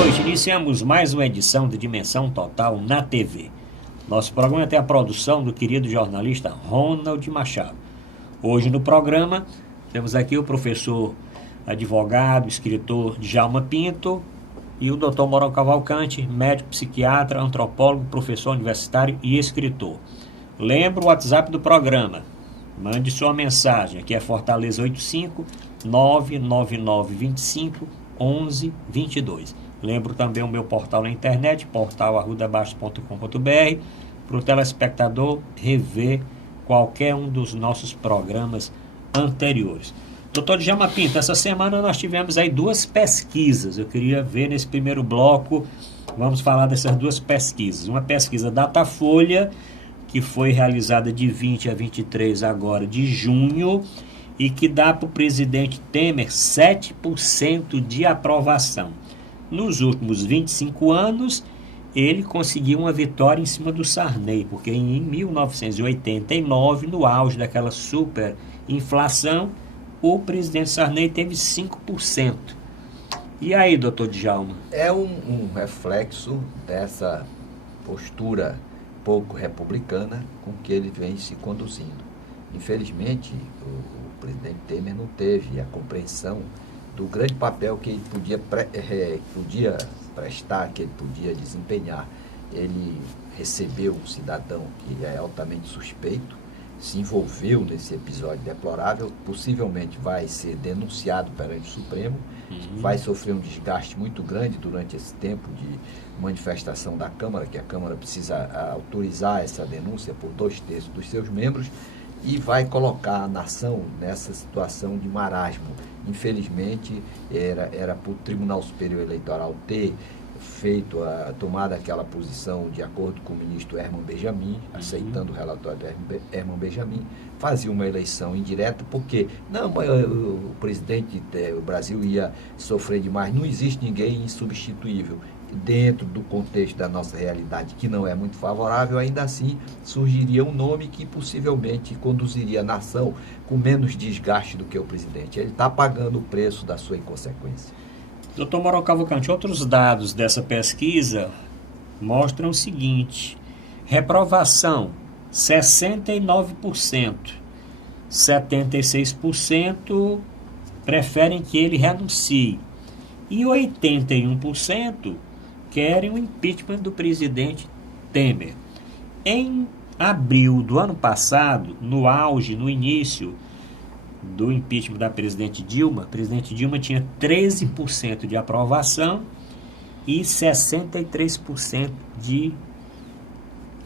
noite, iniciamos mais uma edição de Dimensão Total na TV. Nosso programa tem a produção do querido jornalista Ronald Machado. Hoje no programa temos aqui o professor, advogado, escritor Djalma Pinto e o Dr. Mauro Cavalcante, médico, psiquiatra, antropólogo, professor universitário e escritor. Lembra o WhatsApp do programa. Mande sua mensagem, aqui é Fortaleza 85 99925 1122. Lembro também o meu portal na internet, portal@arrudabastos.com.br, para o telespectador rever qualquer um dos nossos programas anteriores. Doutor Djalma Pinto, essa semana nós tivemos aí duas pesquisas. Eu queria ver nesse primeiro bloco, vamos falar dessas duas pesquisas. Uma pesquisa Datafolha, que foi realizada de 20 a 23 agora de junho, e que dá para o presidente Temer 7% de aprovação. Nos últimos 25 anos, ele conseguiu uma vitória em cima do Sarney, porque em 1989, no auge daquela super inflação, o presidente Sarney teve 5%. E aí, doutor Djalma? É um reflexo dessa postura pouco republicana com que ele vem se conduzindo. Infelizmente, o presidente Temer não teve a compreensão do grande papel que ele podia prestar, que ele podia desempenhar. Ele recebeu um cidadão que é altamente suspeito, se envolveu nesse episódio deplorável, possivelmente vai ser denunciado perante o Supremo, vai sofrer um desgaste muito grande durante esse tempo de manifestação da Câmara, que a Câmara precisa autorizar essa denúncia por 2/3 dos seus membros, e vai colocar a nação nessa situação de marasmo. Infelizmente, era para o Tribunal Superior Eleitoral ter feito tomado aquela posição de acordo com o ministro Herman Benjamin, aceitando o relatório do Herman Benjamin, fazia uma eleição indireta, porque o presidente, o Brasil ia sofrer demais. Não existe ninguém insubstituível. Dentro do contexto da nossa realidade, que não é muito favorável, ainda assim surgiria um nome que possivelmente conduziria a nação com menos desgaste do que o presidente. Ele está pagando o preço da sua inconsequência. Doutor Mauro Cavalcante, outros dados dessa pesquisa mostram o seguinte: reprovação 69%, 76% preferem que ele renuncie e 81% querem o impeachment do presidente Temer. Em abril do ano passado, no auge, no início do impeachment da presidente Dilma, a presidente Dilma tinha 13% de aprovação e 63% de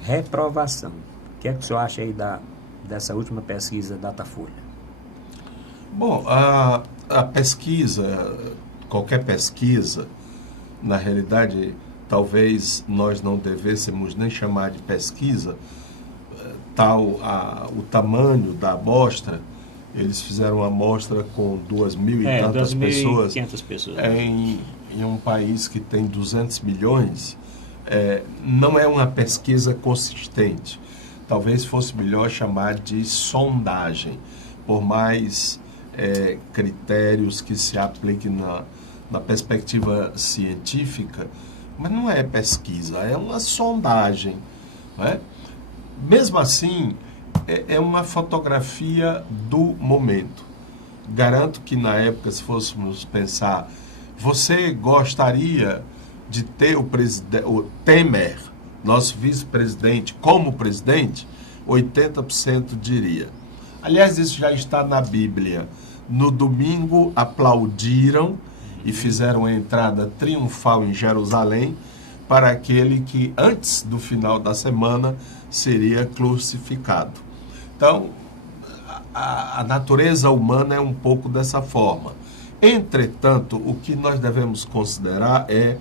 reprovação. O que é que o senhor acha aí dessa última pesquisa Datafolha? Bom, a pesquisa, qualquer pesquisa, na realidade, talvez nós não devêssemos nem chamar de pesquisa, o tamanho da amostra. Eles fizeram uma amostra com 2.000 e tantas pessoas, em um país que tem 200 milhões. Não é uma pesquisa consistente. Talvez fosse melhor chamar de sondagem, por mais critérios que se apliquem na perspectiva científica, mas não é pesquisa, é uma sondagem, não é? Mesmo assim, é uma fotografia do momento. Garanto que na época, se fôssemos pensar, você gostaria de ter o Temer, nosso vice-presidente, como presidente? 80% diria. Aliás, isso já está na Bíblia. No domingo aplaudiram e fizeram a entrada triunfal em Jerusalém para aquele que antes do final da semana seria crucificado. Então, a natureza humana é um pouco dessa forma. Entretanto, o que nós devemos considerar é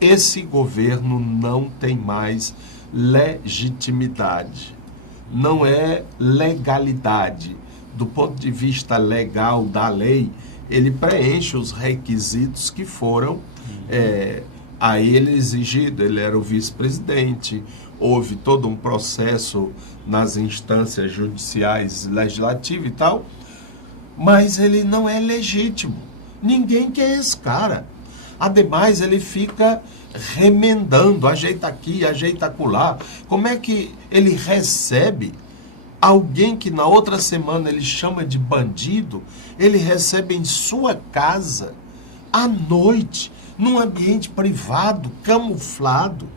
esse governo não tem mais legitimidade, não é legalidade. Do ponto de vista legal da lei, ele preenche os requisitos que foram a ele exigido. Ele era o vice-presidente, houve todo um processo nas instâncias judiciais, legislativas e tal, mas ele não é legítimo. Ninguém quer esse cara. Ademais, ele fica remendando, ajeita aqui, ajeita acolá. Como é que ele recebe alguém que na outra semana ele chama de bandido, ele recebe em sua casa, à noite, num ambiente privado, camuflado,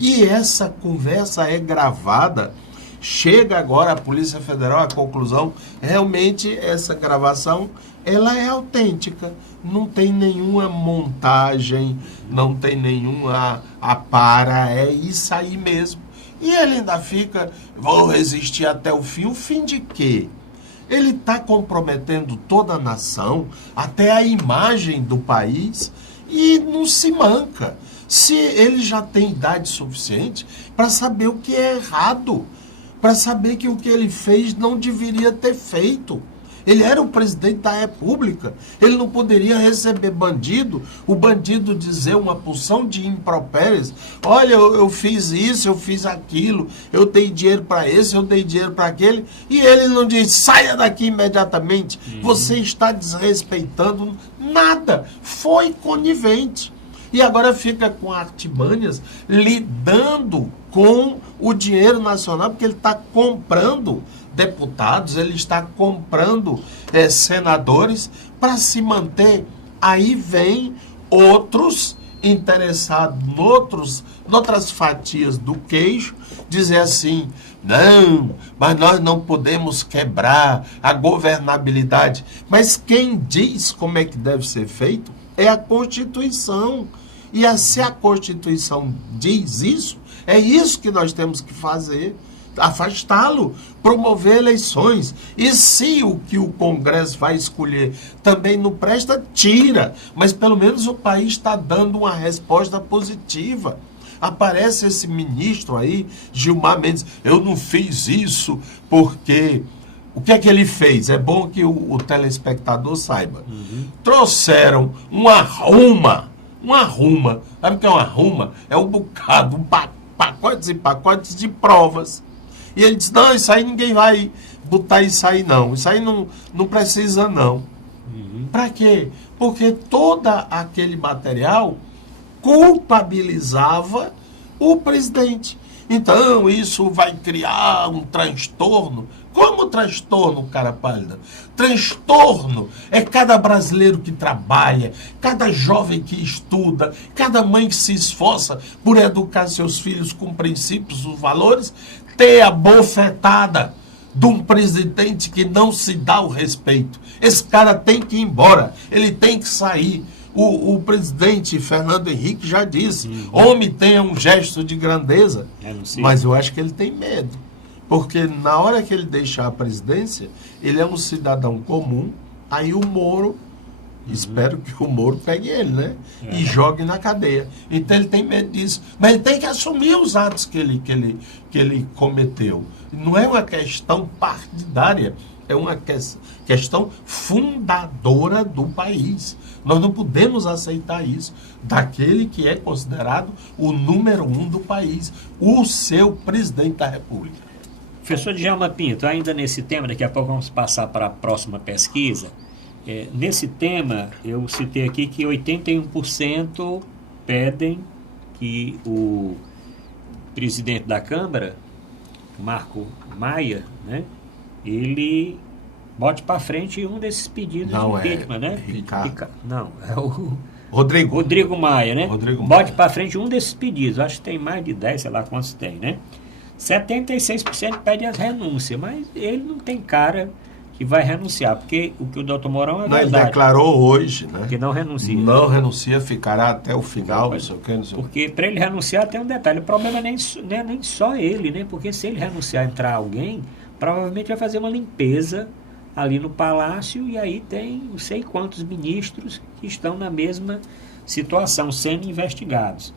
e essa conversa é gravada. Chega agora a Polícia Federal à conclusão, realmente essa gravação, ela é autêntica, não tem nenhuma montagem, não tem nenhuma apara, é isso aí mesmo. E ele ainda fica, vou resistir até o fim de quê? Ele está comprometendo toda a nação, até a imagem do país, e não se manca. Se ele já tem idade suficiente para saber o que é errado, para saber que o que ele fez não deveria ter feito. Ele era o presidente da República, ele não poderia receber bandido, o bandido dizer uma porção de impropérios. Olha, eu fiz isso, eu fiz aquilo, eu dei dinheiro para esse, eu dei dinheiro para aquele, e ele não diz, saia daqui imediatamente, você está desrespeitando nada, foi conivente. E agora fica com artimanhas lidando com o dinheiro nacional, porque ele está comprando deputados, ele está comprando senadores para se manter. Aí vem outros interessados noutras fatias do queijo, dizer assim, não, mas nós não podemos quebrar a governabilidade. Mas quem diz como é que deve ser feito é a Constituição. E se a Constituição diz isso, é isso que nós temos que fazer. Afastá-lo, promover eleições. E se o que o Congresso vai escolher também não presta, tira. Mas pelo menos o país está dando uma resposta positiva. Aparece esse ministro aí, Gilmar Mendes, eu não fiz isso porque... O que é que ele fez? É bom que o telespectador saiba. Trouxeram uma ruma. Sabe o que é uma ruma? É um bocado, pacotes e pacotes de provas. E ele disse, não, isso aí ninguém vai botar isso aí não. Isso aí não precisa não. Para quê? Porque todo aquele material culpabilizava o presidente. Então, isso vai criar um transtorno. Como transtorno, cara pálida? Transtorno é cada brasileiro que trabalha, cada jovem que estuda, cada mãe que se esforça por educar seus filhos com princípios, os valores, ter a bofetada de um presidente que não se dá o respeito. Esse cara tem que ir embora, ele tem que sair. O presidente Fernando Henrique já disse, homem tenha um gesto de grandeza, mas eu acho que ele tem medo. Porque na hora que ele deixar a presidência, ele é um cidadão comum, aí o Moro, espero que o Moro pegue ele, né? E jogue na cadeia. Então ele tem medo disso. Mas ele tem que assumir os atos que ele cometeu. Não é uma questão partidária, é uma questão fundadora do país. Nós não podemos aceitar isso daquele que é considerado o número 1 do país, o seu presidente da República. Professor Djalma Pinto, ainda nesse tema, daqui a pouco vamos passar para a próxima pesquisa. Nesse tema, eu citei aqui que 81% pedem que o presidente da Câmara, Marco Maia, né, ele bote para frente um desses pedidos de impeachment, né? Não, é o Rodrigo Maia, né? Bote para frente um desses pedidos. Acho que tem mais de 10, sei lá quantos tem, né? 76% pede as renúncias, mas ele não tem cara que vai renunciar, porque o que o doutor Mourão é verdade. Ele declarou hoje, né? Que não renuncia. Não renuncia, ficará até o final, não sei o que, não sei o que. Porque para ele renunciar tem um detalhe, o problema não é nem só ele, né? Porque se ele renunciar e entrar alguém, provavelmente vai fazer uma limpeza ali no palácio e aí tem não sei quantos ministros que estão na mesma situação, sendo investigados.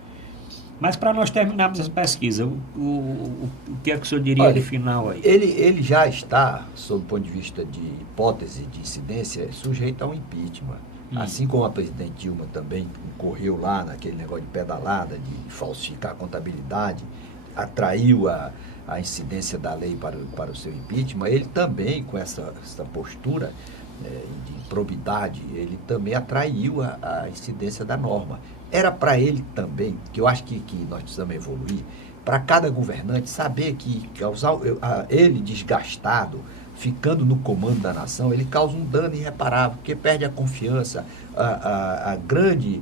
Mas para nós terminarmos essa pesquisa, o que é que o senhor diria de final aí? Ele já está, sob o ponto de vista de hipótese de incidência, sujeito a um impeachment. Assim como a presidente Dilma também correu lá naquele negócio de pedalada, de falsificar a contabilidade, atraiu a incidência da lei para o seu impeachment, ele também, com essa postura, de probidade, ele também atraiu a incidência da norma. Era para ele também, que eu acho que nós precisamos evoluir, para cada governante saber que ele desgastado, ficando no comando da nação, ele causa um dano irreparável, porque perde a confiança, a grande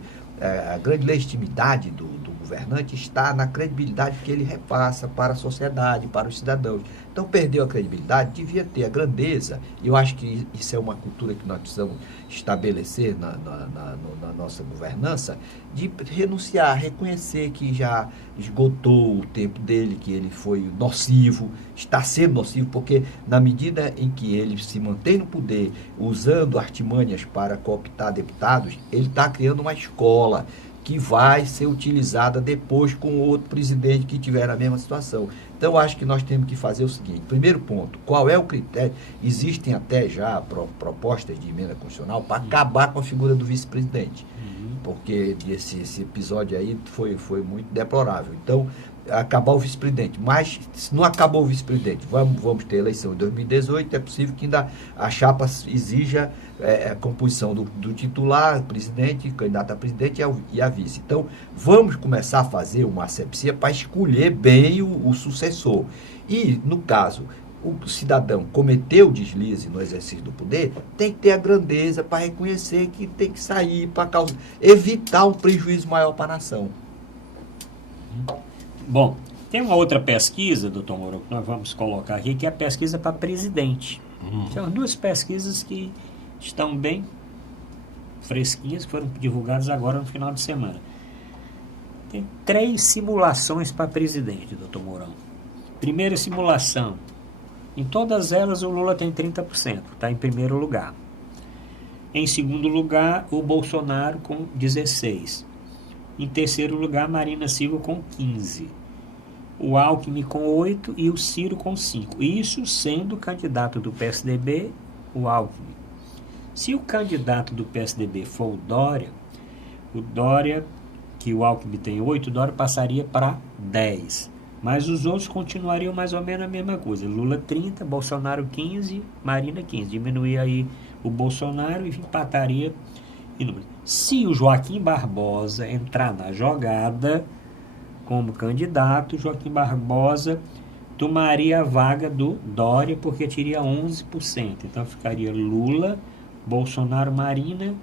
legitimidade do governante está na credibilidade que ele repassa para a sociedade, para os cidadãos. Então, perdeu a credibilidade, devia ter a grandeza, e eu acho que isso é uma cultura que nós precisamos estabelecer na nossa governança, de renunciar, reconhecer que já esgotou o tempo dele, que ele foi nocivo, está sendo nocivo, porque na medida em que ele se mantém no poder, usando artimanhas para cooptar deputados, ele está criando uma escola que vai ser utilizada depois com outro presidente que tiver a mesma situação. Então, eu acho que nós temos que fazer o seguinte: primeiro ponto, qual é o critério? Existem até já propostas de emenda constitucional para acabar com a figura do vice-presidente, porque esse episódio aí foi muito deplorável. Então, acabar o vice-presidente. Mas, se não acabou o vice-presidente, vamos ter eleição em 2018, é possível que ainda a chapa exija a composição do titular, presidente, candidato a presidente e a vice. Então, vamos começar a fazer uma asepsia para escolher bem o sucessor. E, no caso, o cidadão cometeu deslize no exercício do poder, tem que ter a grandeza para reconhecer que tem que sair, para evitar um prejuízo maior para a nação. Bom, tem uma outra pesquisa, doutor Mourão, que nós vamos colocar aqui, que é a pesquisa para presidente. São duas pesquisas que estão bem fresquinhas, que foram divulgadas agora no final de semana. Tem 3 simulações para presidente, doutor Mourão. Primeira simulação, em todas elas o Lula tem 30%, está em primeiro lugar. Em segundo lugar, o Bolsonaro com 16%. Em terceiro lugar, Marina Silva com 15%. O Alckmin com 8% e o Ciro com 5%. Isso sendo o candidato do PSDB, o Alckmin. Se o candidato do PSDB for o Dória, que o Alckmin tem 8%, o Dória passaria para 10%. Mas os outros continuariam mais ou menos a mesma coisa. Lula 30%, Bolsonaro 15%, Marina 15%. Diminuir aí o Bolsonaro e empataria em número. Se o Joaquim Barbosa entrar na jogada como candidato, Joaquim Barbosa tomaria a vaga do Dória, porque teria 11%. Então ficaria Lula, Bolsonaro, Marina,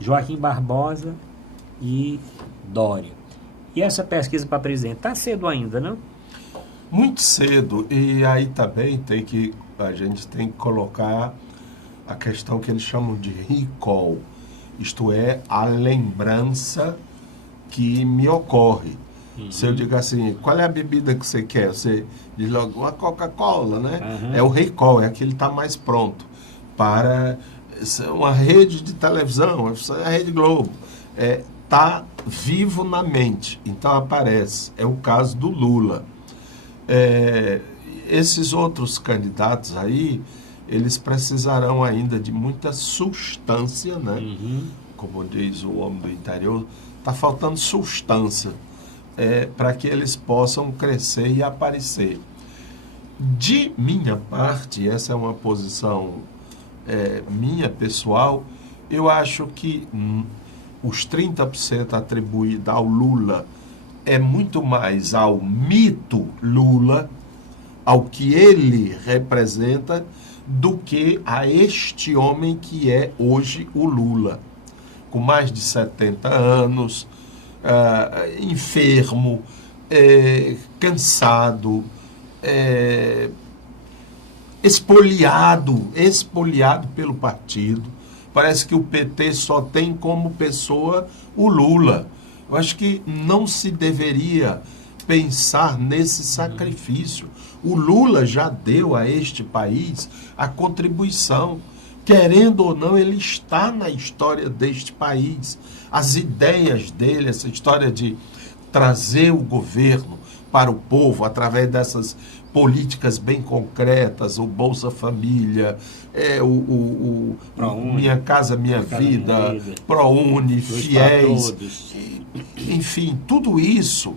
Joaquim Barbosa e Dória. E essa pesquisa para presidente está cedo ainda, não? Muito cedo. E aí também a gente tem que colocar a questão que eles chamam de recall. Isto é, a lembrança que me ocorre. Se eu digo assim, qual é a bebida que você quer? Você diz logo, uma Coca-Cola, né? É o recall, é que ele está mais pronto para uma rede de televisão, a Rede Globo. Está vivo na mente, então aparece. É o caso do Lula. Esses outros candidatos aí, eles precisarão ainda de muita substância, né? Como diz o homem do interior, está faltando substância para que eles possam crescer e aparecer. De minha parte, essa é uma posição minha pessoal, eu acho que os 30% atribuídos ao Lula é muito mais ao mito Lula, ao que ele representa, do que a este homem que é hoje o Lula, com mais de 70 anos, enfermo, cansado, espoliado pelo partido. Parece que o PT só tem como pessoa o Lula. Eu acho que não se deveria pensar nesse sacrifício. O Lula já deu a este país a contribuição. Querendo ou não, ele está na história deste país. As ideias dele, essa história de trazer o governo para o povo através dessas políticas bem concretas, o Bolsa Família, o Minha Casa Minha Vida, ProUni, Fiéis, enfim, tudo isso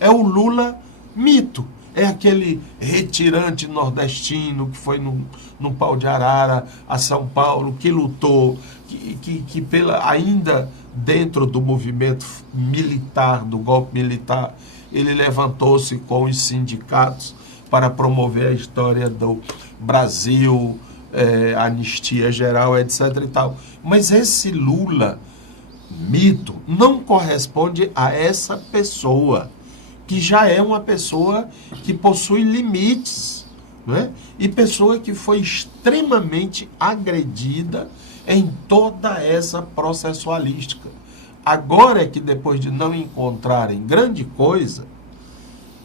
é o Lula mito. é aquele retirante nordestino que foi no pau de arara a São Paulo, que lutou, que ainda dentro do movimento militar, do golpe militar, ele levantou-se com os sindicatos para promover a história do Brasil, anistia geral, etc. e tal. Mas esse Lula, mito, não corresponde a essa pessoa, que já é uma pessoa que possui limites, né? E pessoa que foi extremamente agredida em toda essa processualística. Agora é que depois de não encontrarem grande coisa,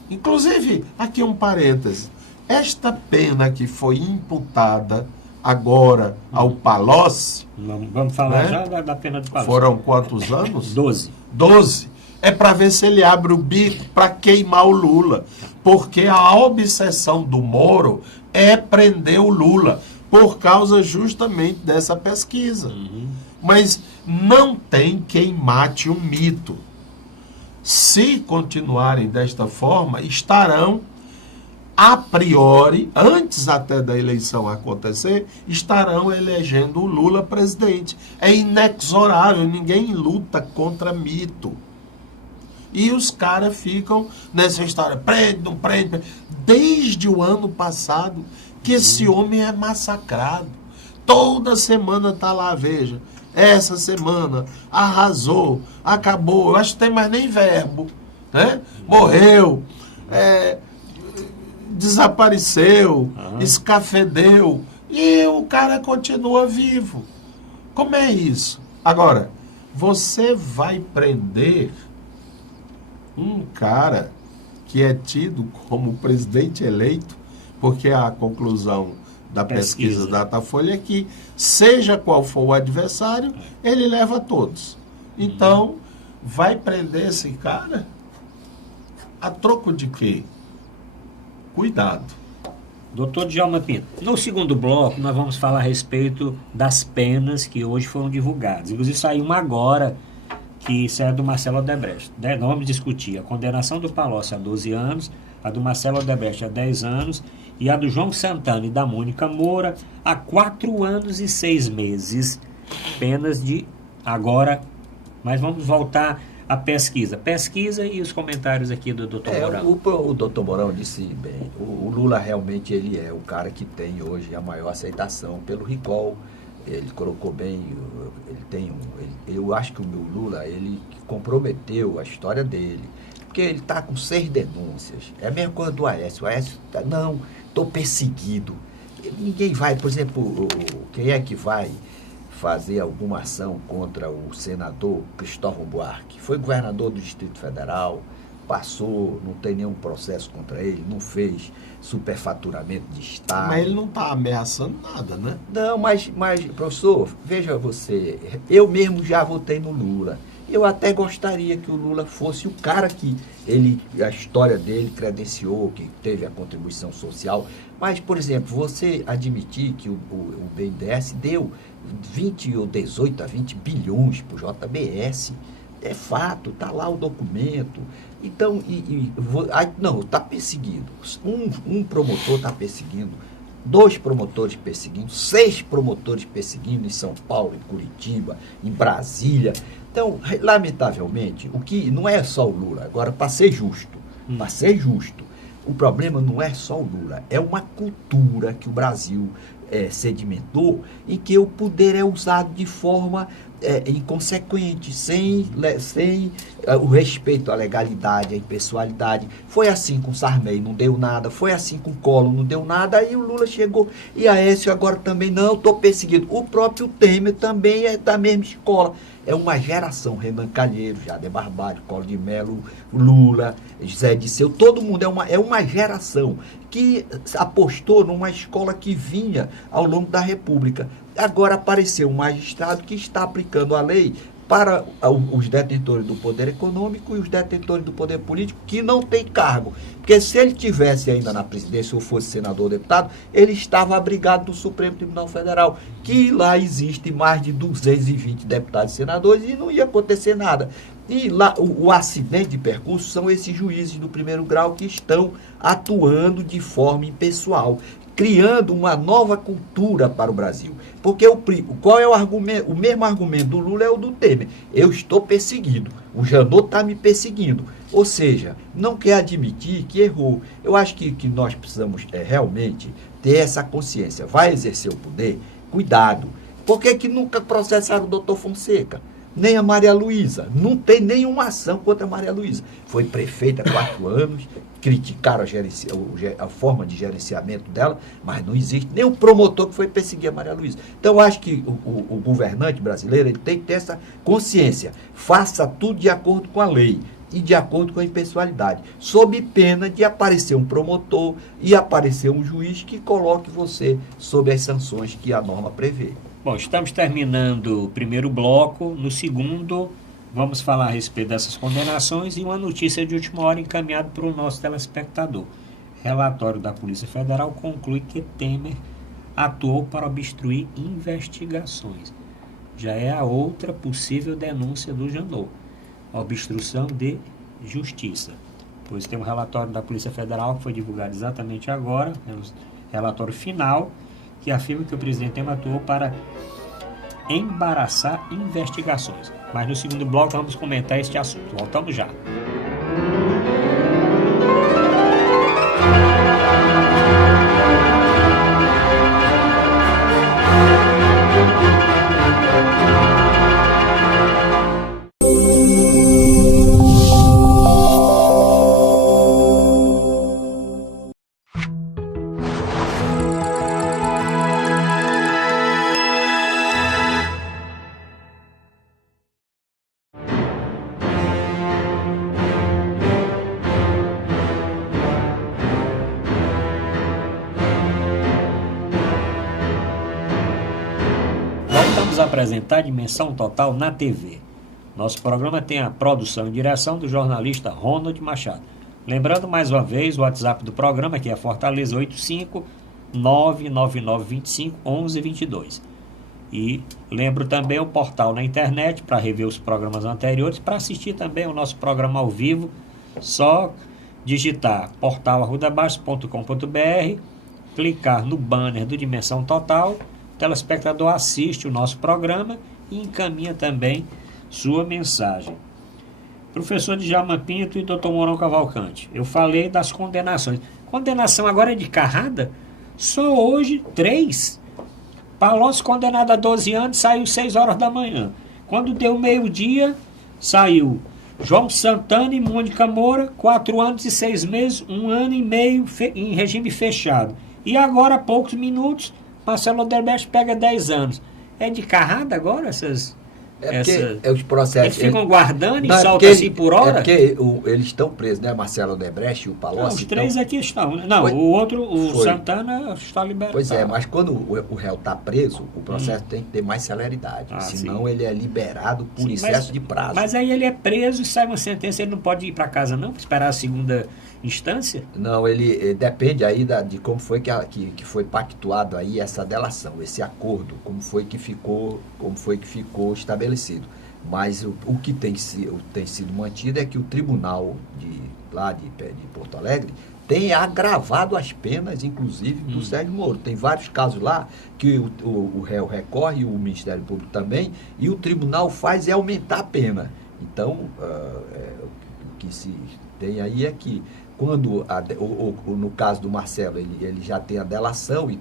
inclusive, aqui um parêntese, esta pena que foi imputada agora ao Palocci... Vamos falar, né? Já da pena do Palocci. Foram quantos anos? 12. 12. É para ver se ele abre o bico para queimar o Lula. Porque a obsessão do Moro é prender o Lula, por causa justamente dessa pesquisa. Uhum. Mas não tem quem mate um mito. Se continuarem desta forma, estarão, a priori, antes até da eleição acontecer, estarão elegendo o Lula presidente. É inexorável, ninguém luta contra mito. E os caras ficam nessa história, prende, não prende. Desde o ano passado que esse homem é massacrado. Toda semana tá lá, veja. Essa semana arrasou, acabou, eu acho que tem mais nem verbo, né? Morreu, desapareceu, escafedeu, e o cara continua vivo. Como é isso? Agora, você vai prender um cara que é tido como presidente eleito, porque a conclusão da pesquisa Datafolha é que, seja qual for o adversário, ele leva todos. Então, vai prender esse cara a troco de quê? Cuidado. Doutor Djalma Pinto, no segundo bloco nós vamos falar a respeito das penas que hoje foram divulgadas. Inclusive saiu uma agora, que isso é do Marcelo Odebrecht. Nós vamos discutir a condenação do Palocci a 12 anos, a do Marcelo Odebrecht a 10 anos e a do João Santana e da Mônica Moura a 4 anos e 6 meses. Penas de agora. Mas vamos voltar à pesquisa. Pesquisa e os comentários aqui do doutor Mourão. O doutor Mourão disse bem, o Lula realmente ele é o cara que tem hoje a maior aceitação pelo recall. Ele colocou bem, eu acho que o meu Lula, ele comprometeu a história dele, porque ele está com 6 denúncias, é a mesma coisa do Aécio, não, estou perseguido, ninguém vai, por exemplo, quem é que vai fazer alguma ação contra o senador Cristóvão Buarque? Foi governador do Distrito Federal, passou, não tem nenhum processo contra ele, não fez superfaturamento de Estado. Mas ele não está ameaçando nada, né? Não, mas, professor, veja você, eu mesmo já votei no Lula. Eu até gostaria que o Lula fosse o cara que a história dele credenciou, que teve a contribuição social. Mas, por exemplo, você admitir que o BNDES deu 20 ou 18 a 20 bilhões para o JBS, é fato, está lá o documento. Então, não, está perseguindo. Um promotor está perseguindo, 2 promotores perseguindo, 6 promotores perseguindo em São Paulo, em Curitiba, em Brasília. Então, lamentavelmente, o que não é só o Lula, agora, para ser justo, o problema não é só o Lula, é uma cultura que o Brasil sedimentou, em que o poder é usado de forma inconsequente, sem o respeito à legalidade, à impessoalidade. Foi assim com Sarney, não deu nada. Foi assim com Collor, não deu nada. Aí o Lula chegou. E Aécio agora também, não, estou perseguido. O próprio Temer também é da mesma escola. É uma geração, Renan Calheiros, Jader Barbalho, Collor de Mello, Lula, José Disseu, todo mundo é uma geração que apostou numa escola que vinha ao longo da República. Agora apareceu um magistrado que está aplicando a lei para os detentores do poder econômico e os detentores do poder político que não tem cargo. Porque se ele tivesse ainda na presidência ou fosse senador ou deputado, ele estava abrigado do Supremo Tribunal Federal, que lá existe mais de 220 deputados e senadores e não ia acontecer nada. E lá, o acidente de percurso são esses juízes do primeiro grau que estão atuando de forma impessoal, criando uma nova cultura para o Brasil. Porque qual é o argumento? O mesmo argumento do Lula é o do Temer. Eu estou perseguido, o Janot está me perseguindo. Ou seja, não quer admitir que errou. Eu acho que nós precisamos realmente ter essa consciência. Vai exercer o poder? Cuidado. Por que nunca processaram o doutor Fonseca? Nem a Maria Luísa. Não tem nenhuma ação contra a Maria Luísa. Foi prefeita há 4 anos, criticaram a forma de gerenciamento dela, mas não existe nenhum promotor que foi perseguir a Maria Luísa. Então, eu acho que o governante brasileiro ele tem que ter essa consciência. Faça tudo de acordo com a lei e de acordo com a impessoalidade, sob pena de aparecer um promotor e aparecer um juiz que coloque você sob as sanções que a norma prevê. Bom, estamos terminando o primeiro bloco. No segundo, vamos falar a respeito dessas condenações e uma notícia de última hora encaminhada para o nosso telespectador. Relatório da Polícia Federal conclui que Temer atuou para obstruir investigações. Já é a outra possível denúncia do Janot, a obstrução de justiça. Pois tem um relatório da Polícia Federal que foi divulgado exatamente agora, relatório final, que afirma que o presidente Temer atuou para embaraçar investigações. Mas no segundo bloco vamos comentar este assunto. Voltamos já. Apresentar Dimensão Total na TV. Nosso programa tem a produção e direção do jornalista Ronald Machado. Lembrando mais uma vez o WhatsApp do programa, que é Fortaleza 85 99925 1122. E lembro também o portal na internet para rever os programas anteriores, para assistir também o nosso programa ao vivo, só digitar portal@arrudabaixo.com.br, clicar no banner do Dimensão Total. O telespectador assiste o nosso programa e encaminha também sua mensagem. Professor Djalma Pinto e Dr. Mourão Cavalcante, eu falei das condenações. Condenação agora é de carrada? Só hoje 3. Palocci condenado a 12 anos, saiu 6 horas da manhã. Quando deu meio-dia, saiu João Santana e Mônica Moura, 4 anos e 6 meses, 1 ano e meio em regime fechado. E agora, há poucos minutos, Marcelo Odebrecht pega 10 anos. É de carrada agora essas... os processos... Eles ficam guardando e soltam assim por hora? É porque eles estão presos, né? Marcelo Odebrecht e o Palocci... Não, os 3 aqui estão. Não, o outro, Santana, está liberado. Pois é, mas quando o réu está preso, o processo tem que ter mais celeridade. Senão ele é liberado por excesso de prazo. Mas aí ele é preso e sai uma sentença, ele não pode ir para casa não? Esperar a segunda instância? Não, ele depende aí de como foi que foi pactuado aí essa delação, esse acordo, como foi que ficou estabelecido. Mas o que tem sido mantido é que o tribunal de Porto Alegre tem agravado as penas, inclusive, do Sérgio Moro. Tem vários casos lá que o réu recorre, o Ministério Público também, e o tribunal faz aumentar a pena. Então, o que se tem aí é que quando, no caso do Marcelo, ele já tem a delação e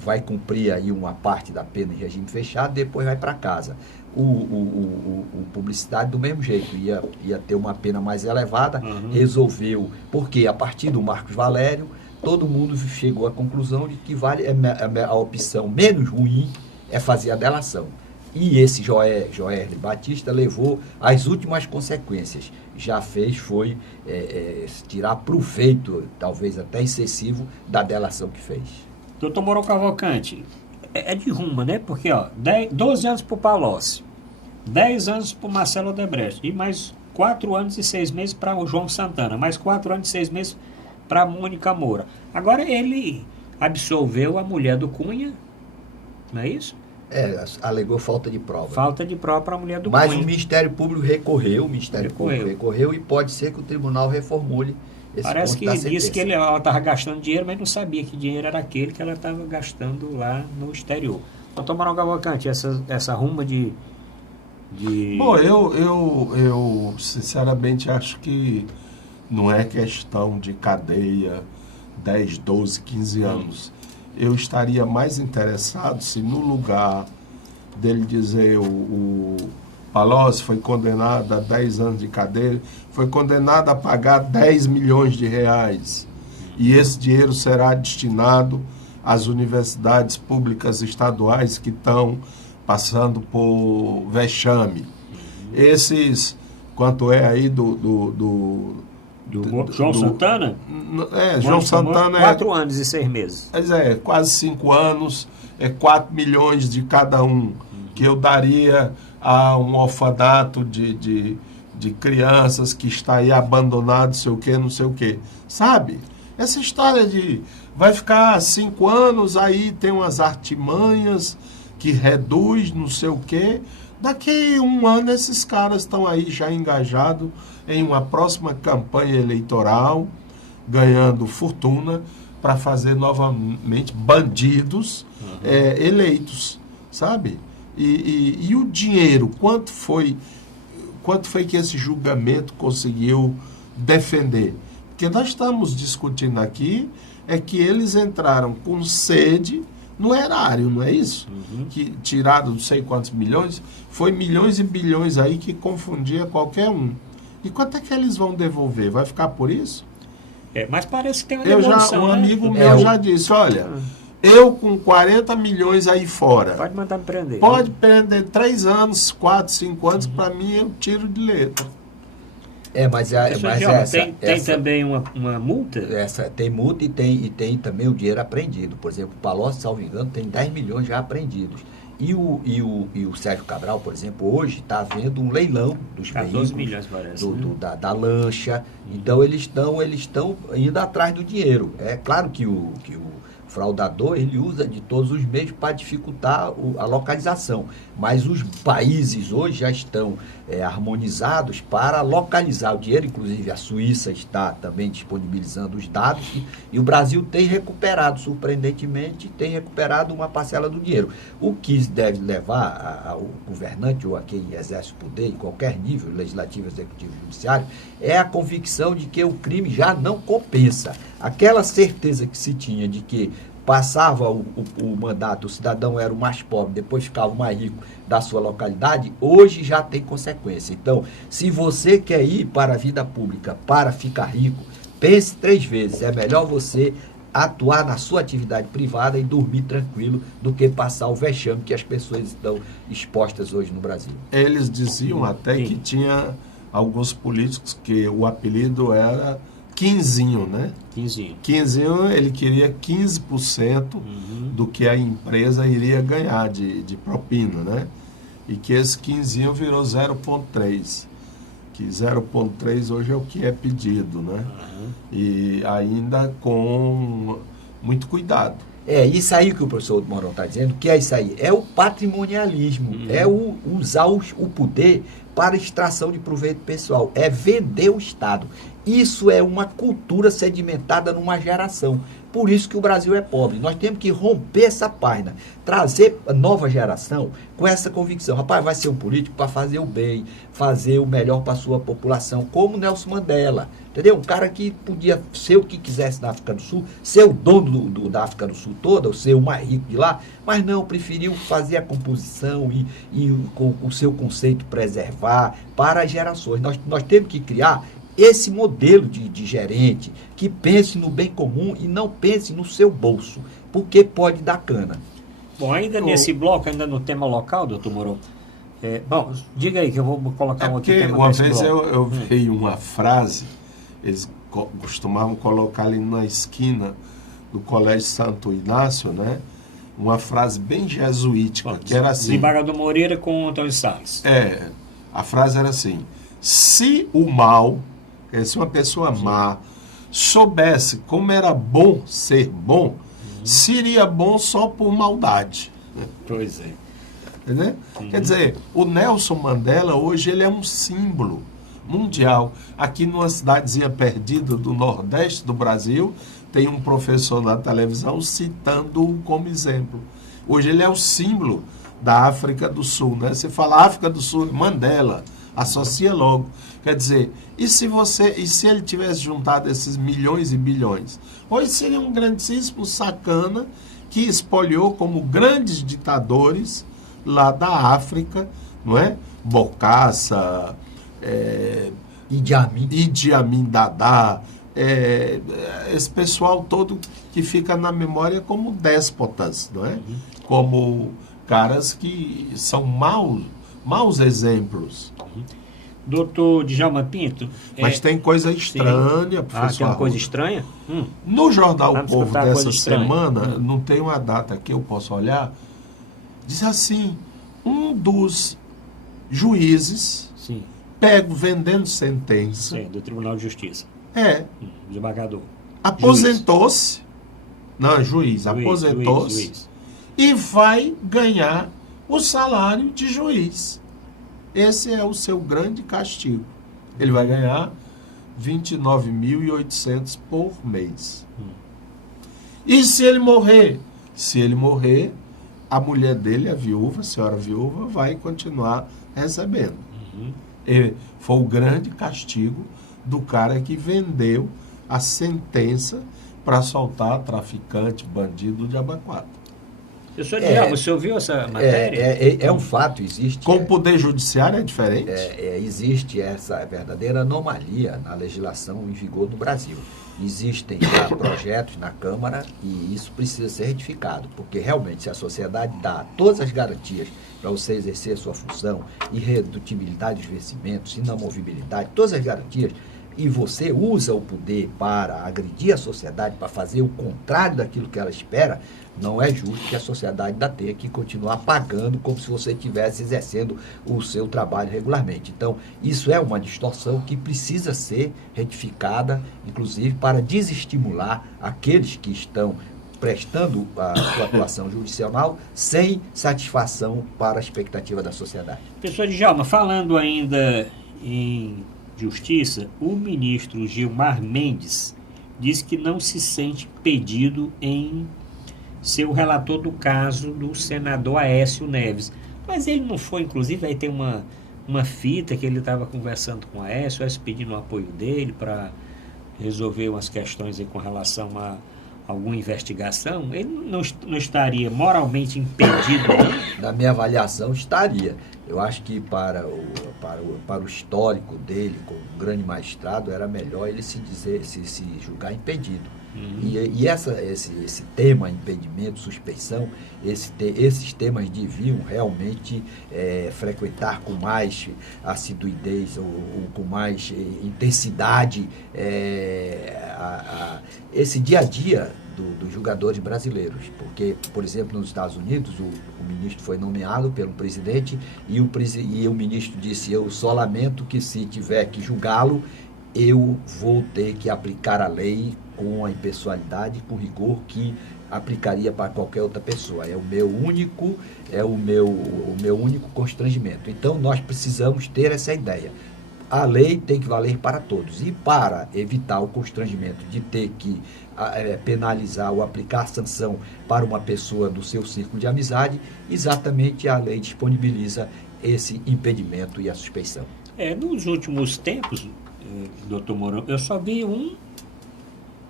vai cumprir aí uma parte da pena em regime fechado, depois vai para casa. O publicitário do mesmo jeito, ia ter uma pena mais elevada, resolveu, porque a partir do Marcos Valério, todo mundo chegou à conclusão de que a opção menos ruim é fazer a delação. E esse Joerle Batista levou às últimas consequências. Foi tirar proveito, talvez até excessivo, da delação que fez. Doutor Mourão Cavalcante, é de ruma, né? Porque 12 anos para o Palocci, 10 anos para o Marcelo Odebrecht, e mais 4 anos e 6 meses para o João Santana, mais 4 anos e 6 meses para a Mônica Moura. Agora ele absolveu a mulher do Cunha, não é isso? Alegou falta de prova. Falta de prova para a mulher do Mas Cunha. o Ministério Público recorreu, e pode ser que o tribunal reformule esse Parece ponto da que sentença. disse que ela estava gastando dinheiro, mas não sabia que dinheiro era aquele que ela estava gastando lá no exterior. Doutor Manuel Cavalcante, essa ruma de... Bom, eu sinceramente acho que não é questão de cadeia 10, 12, 15 anos. Eu estaria mais interessado se no lugar dele dizer o Palocci foi condenado a 10 anos de cadeia, foi condenado a pagar 10 milhões de reais. E esse dinheiro será destinado às universidades públicas estaduais que estão passando por vexame. Esses, quanto é aí do João Santana? João Santana 4 anos e 6 meses. Quase 5 anos, 4 milhões de cada um, que eu daria a um orfanato de crianças que está aí abandonado, não sei o quê. Sabe? Essa história de vai ficar 5 anos, aí tem umas artimanhas que reduz, não sei o quê. Daqui 1 ano esses caras estão aí já engajados em uma próxima campanha eleitoral, ganhando fortuna para fazer novamente bandidos eleitos, sabe? E o dinheiro, quanto foi que esse julgamento conseguiu defender? Porque nós estamos discutindo aqui é que eles entraram com sede no erário, não é isso? Que tirado não sei quantos milhões, foi milhões e bilhões aí que confundia qualquer um. E quanto é que eles vão devolver? Vai ficar por isso? Mas parece que tem uma devolução, um amigo meu já disse, olha, eu com 40 milhões aí fora... Pode mandar me prender. Pode prender 3 anos, 4, 5 anos, para mim eu tiro de letra. Tem também uma multa? Tem multa e tem também o dinheiro apreendido. Por exemplo, o Palocci, salvo engano, tem 10 milhões já apreendidos. E o Sérgio Cabral, por exemplo, hoje está havendo um leilão dos 14 milhões, parece, da lancha. Então eles estão indo atrás do dinheiro. É claro que o fraudador, ele usa de todos os meios para dificultar a localização. Mas os países hoje já estão harmonizados para localizar o dinheiro. Inclusive a Suíça está também disponibilizando os dados e o Brasil tem recuperado, surpreendentemente, tem recuperado uma parcela do dinheiro. O que deve levar ao governante ou a quem exerce o poder em qualquer nível, legislativo, executivo, judiciário, é a convicção de que o crime já não compensa. Aquela certeza que se tinha de que passava o mandato, o cidadão era o mais pobre, depois ficava o mais rico da sua localidade, hoje já tem consequência. Então, se você quer ir para a vida pública para ficar rico, pense 3 vezes. É melhor você atuar na sua atividade privada e dormir tranquilo do que passar o vexame que as pessoas estão expostas hoje no Brasil. Eles diziam até que tinha alguns políticos que o apelido era Quinzinho, né? Quinzinho, ele queria 15% do que a empresa iria ganhar de propina, né? E que esse Quinzinho virou 0,3%. Que 0,3% hoje é o que é pedido, né? E ainda com muito cuidado. Isso aí que o professor Mourão está dizendo, que é isso aí, é o patrimonialismo, é usar o poder para extração de proveito pessoal, é vender o Estado. Isso é uma cultura sedimentada numa geração. Por isso que o Brasil é pobre. Nós temos que romper essa página, trazer a nova geração com essa convicção. Rapaz, vai ser um político para fazer o bem, fazer o melhor para a sua população, como Nelson Mandela. Entendeu? Um cara que podia ser o que quisesse na África do Sul, ser o dono da África do Sul toda, ou ser o mais rico de lá, mas não, preferiu fazer a composição e com o seu conceito preservar para as gerações. Nós temos que criar esse modelo de gerente que pense no bem comum e não pense no seu bolso, porque pode dar cana. Bom, ainda nesse bloco, ainda no tema local, doutor Mourão, bom, diga aí que eu vou colocar um outro tema. Uma vez eu vi uma frase, eles costumavam colocar ali na esquina do Colégio Santo Inácio, né? Uma frase bem jesuítica, que era assim... Desembargador Moreira com Antônio Salles. A frase era assim: se o mal... Se uma pessoa má soubesse como era bom ser bom, seria bom só por maldade. Pois é. Entendeu? Quer dizer, o Nelson Mandela hoje ele é um símbolo mundial. Aqui numa cidadezinha perdida do Nordeste do Brasil, tem um professor na televisão citando-o como exemplo. Hoje ele é o símbolo da África do Sul, né? Você fala África do Sul, Mandela, associa logo. Quer dizer, e se ele tivesse juntado esses milhões e bilhões? Hoje seria um grandíssimo sacana que espalhou como grandes ditadores lá da África, não é? Bokassa, Idi Amin Dada, esse pessoal todo que fica na memória como déspotas, não é? Como caras que são maus exemplos. Doutor Djalma Pinto. Mas tem coisa estranha, professor. Tem uma coisa estranha? No Jornal Povo dessa semana, não tem uma data que eu posso olhar, diz assim, um dos juízes pego vendendo sentença. Do Tribunal de Justiça. Desembargador. Aposentou-se. Não, juiz. Aposentou-se. E vai ganhar o salário de juiz. Esse é o seu grande castigo. Ele vai ganhar 29.800 por mês. E se ele morrer? Se ele morrer, a mulher dele, a viúva, a senhora viúva, vai continuar recebendo. Foi o grande castigo do cara que vendeu a sentença para soltar traficante, bandido de abacate. Professor Djalma, você ouviu essa matéria? É um fato, existe. Com o Poder Judiciário é diferente? Existe essa verdadeira anomalia na legislação em vigor no Brasil. Existem projetos na Câmara e isso precisa ser retificado, porque realmente se a sociedade dá todas as garantias para você exercer a sua função, irredutibilidade dos vencimentos, inamovibilidade, todas as garantias, e você usa o poder para agredir a sociedade, para fazer o contrário daquilo que ela espera, não é justo que a sociedade ainda tenha que continuar pagando como se você estivesse exercendo o seu trabalho regularmente. Então, isso é uma distorção que precisa ser retificada, inclusive para desestimular aqueles que estão prestando a sua atuação jurisdicional sem satisfação para a expectativa da sociedade. Professor Djalma, falando ainda em Justiça, o ministro Gilmar Mendes diz que não se sente impedido em ser o relator do caso do senador Aécio Neves. Mas ele não foi, inclusive, aí tem uma fita que ele estava conversando com o Aécio pedindo o apoio dele para resolver umas questões aí com relação a alguma investigação. Ele não estaria moralmente impedido, não? Na minha avaliação, estaria. Eu acho que para o histórico dele, como um grande magistrado, era melhor ele se julgar impedido. E esse tema, impedimento, suspeição, esses temas deviam realmente frequentar com mais assiduidez ou com mais intensidade esse dia a dia dos jogadores brasileiros. Porque, por exemplo, nos Estados Unidos, o ministro foi nomeado pelo presidente e o ministro disse: eu só lamento que se tiver que julgá-lo, eu vou ter que aplicar a lei com a impessoalidade, com rigor que aplicaria para qualquer outra pessoa. É o meu único constrangimento. Então, nós precisamos ter essa ideia. A lei tem que valer para todos. E para evitar o constrangimento de ter que penalizar ou aplicar sanção para uma pessoa do seu círculo de amizade, exatamente a lei disponibiliza esse impedimento e a suspeição. Nos últimos tempos, doutor Mourão, eu só vi um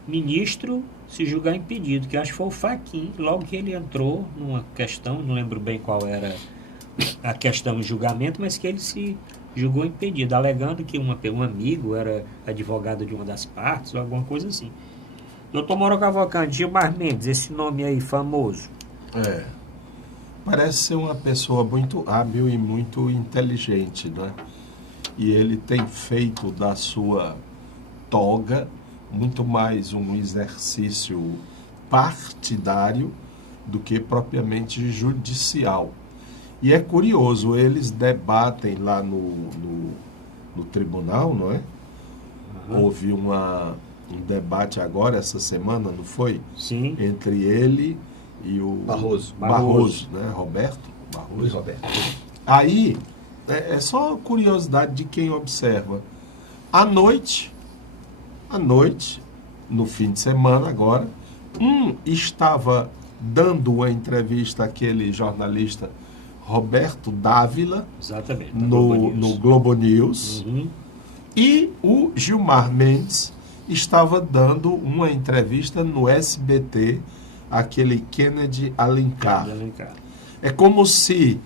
ministro se julgar impedido, que acho que foi o Fachin, logo que ele entrou numa questão, não lembro bem qual era a questão em julgamento, mas que ele se julgou impedido, alegando que um amigo era advogado de uma das partes, ou alguma coisa assim. Doutor Mourão Cavalcante, Gilmar Mendes, esse nome aí famoso. Parece ser uma pessoa muito hábil e muito inteligente, né? E ele tem feito da sua toga muito mais um exercício partidário do que propriamente judicial. E é curioso, eles debatem lá no tribunal, não é? Houve um debate agora, essa semana, não foi? Sim. Entre ele e o Barroso, né? Roberto Luiz Roberto. Aí, é só curiosidade de quem observa. À noite, no fim de semana agora, estava dando uma entrevista àquele jornalista Roberto Dávila, exatamente, no Globo News, e o Gilmar Mendes estava dando uma entrevista no SBT, aquele Kennedy Alencar. É como se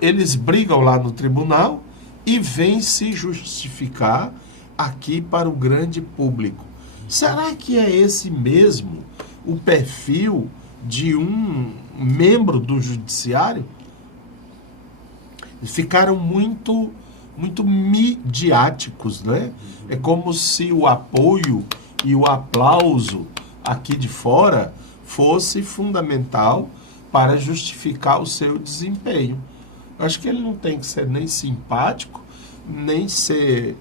eles brigam lá no tribunal e vêm se justificar aqui para o grande público. Será que é esse mesmo o perfil de um membro do judiciário? Ficaram muito midiáticos, né? É como se o apoio e o aplauso aqui de fora fosse fundamental para justificar o seu desempenho. Acho que ele não tem que ser nem simpático, nem ser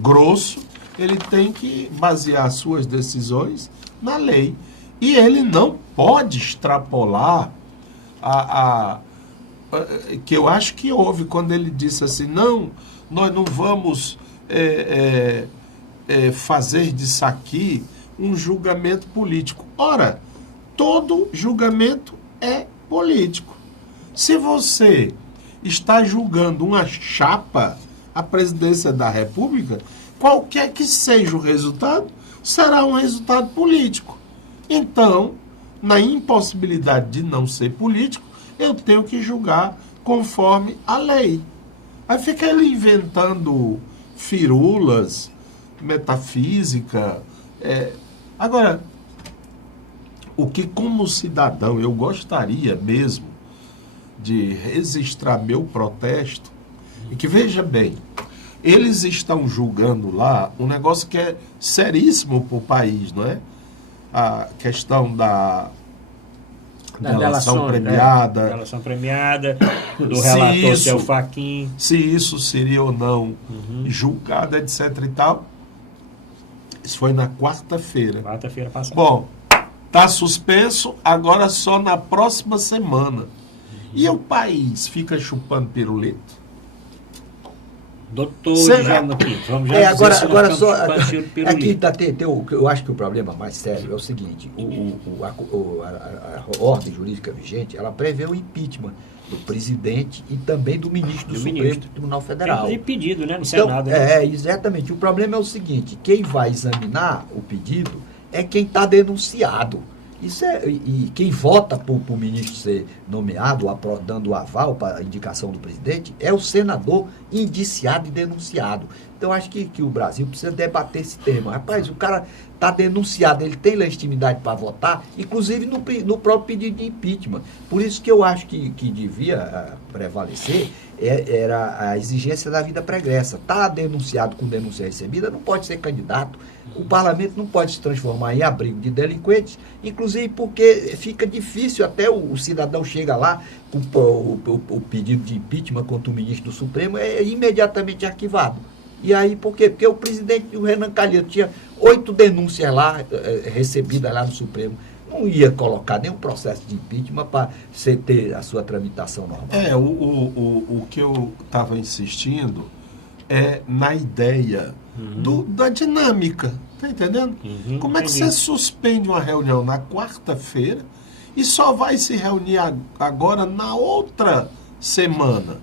grosso, ele tem que basear suas decisões na lei. E ele não pode extrapolar que eu acho que houve quando ele disse assim, não, nós não vamos fazer disso aqui um julgamento político. Ora, todo julgamento é político. Se você está julgando uma chapa à presidência da República, qualquer que seja o resultado, será um resultado político. Então, na impossibilidade de não ser político, eu tenho que julgar conforme a lei. Aí fica ele inventando firulas, metafísica. Agora, o que como cidadão eu gostaria mesmo de registrar meu protesto, e que veja bem, eles estão julgando lá um negócio que é seríssimo para o país, não é? A questão da delação premiada. Delação premiada, do relator Seu Fachin. Se isso seria ou não julgado, etc. e tal. Isso foi na quarta-feira. Quarta-feira passada. Bom, está suspenso, agora só na próxima semana. E o país fica chupando pirulito? Doutor Djalma Pinto, vamos já agora só aqui eu acho que o problema mais sério é o seguinte, a ordem jurídica vigente, ela prevê o impeachment do presidente e também do ministro do Supremo Tribunal Federal. Tem pedido, né, no Senado. Né? Exatamente. O problema é o seguinte, quem vai examinar o pedido é quem está denunciado. E quem vota para o ministro ser nomeado, dando o aval para a indicação do presidente, é o senador indiciado e denunciado. Então, acho que o Brasil precisa debater esse tema. Rapaz, o cara está denunciado, ele tem legitimidade para votar, inclusive no próprio pedido de impeachment. Por isso que eu acho que devia prevalecer era a exigência da vida pregressa. Está denunciado com denúncia recebida, não pode ser candidato. O parlamento não pode se transformar em abrigo de delinquentes, inclusive porque fica difícil, até o cidadão chega lá, o pedido de impeachment contra o ministro do Supremo é imediatamente arquivado. E aí, por quê? Porque o presidente, o Renan Calheiros, tinha 8 denúncias lá, recebidas lá no Supremo. Não ia colocar nenhum processo de impeachment para você ter a sua tramitação normal. O que eu estava insistindo é na ideia da dinâmica, tá entendendo? Como é que você suspende uma reunião na quarta-feira e só vai se reunir agora na outra semana?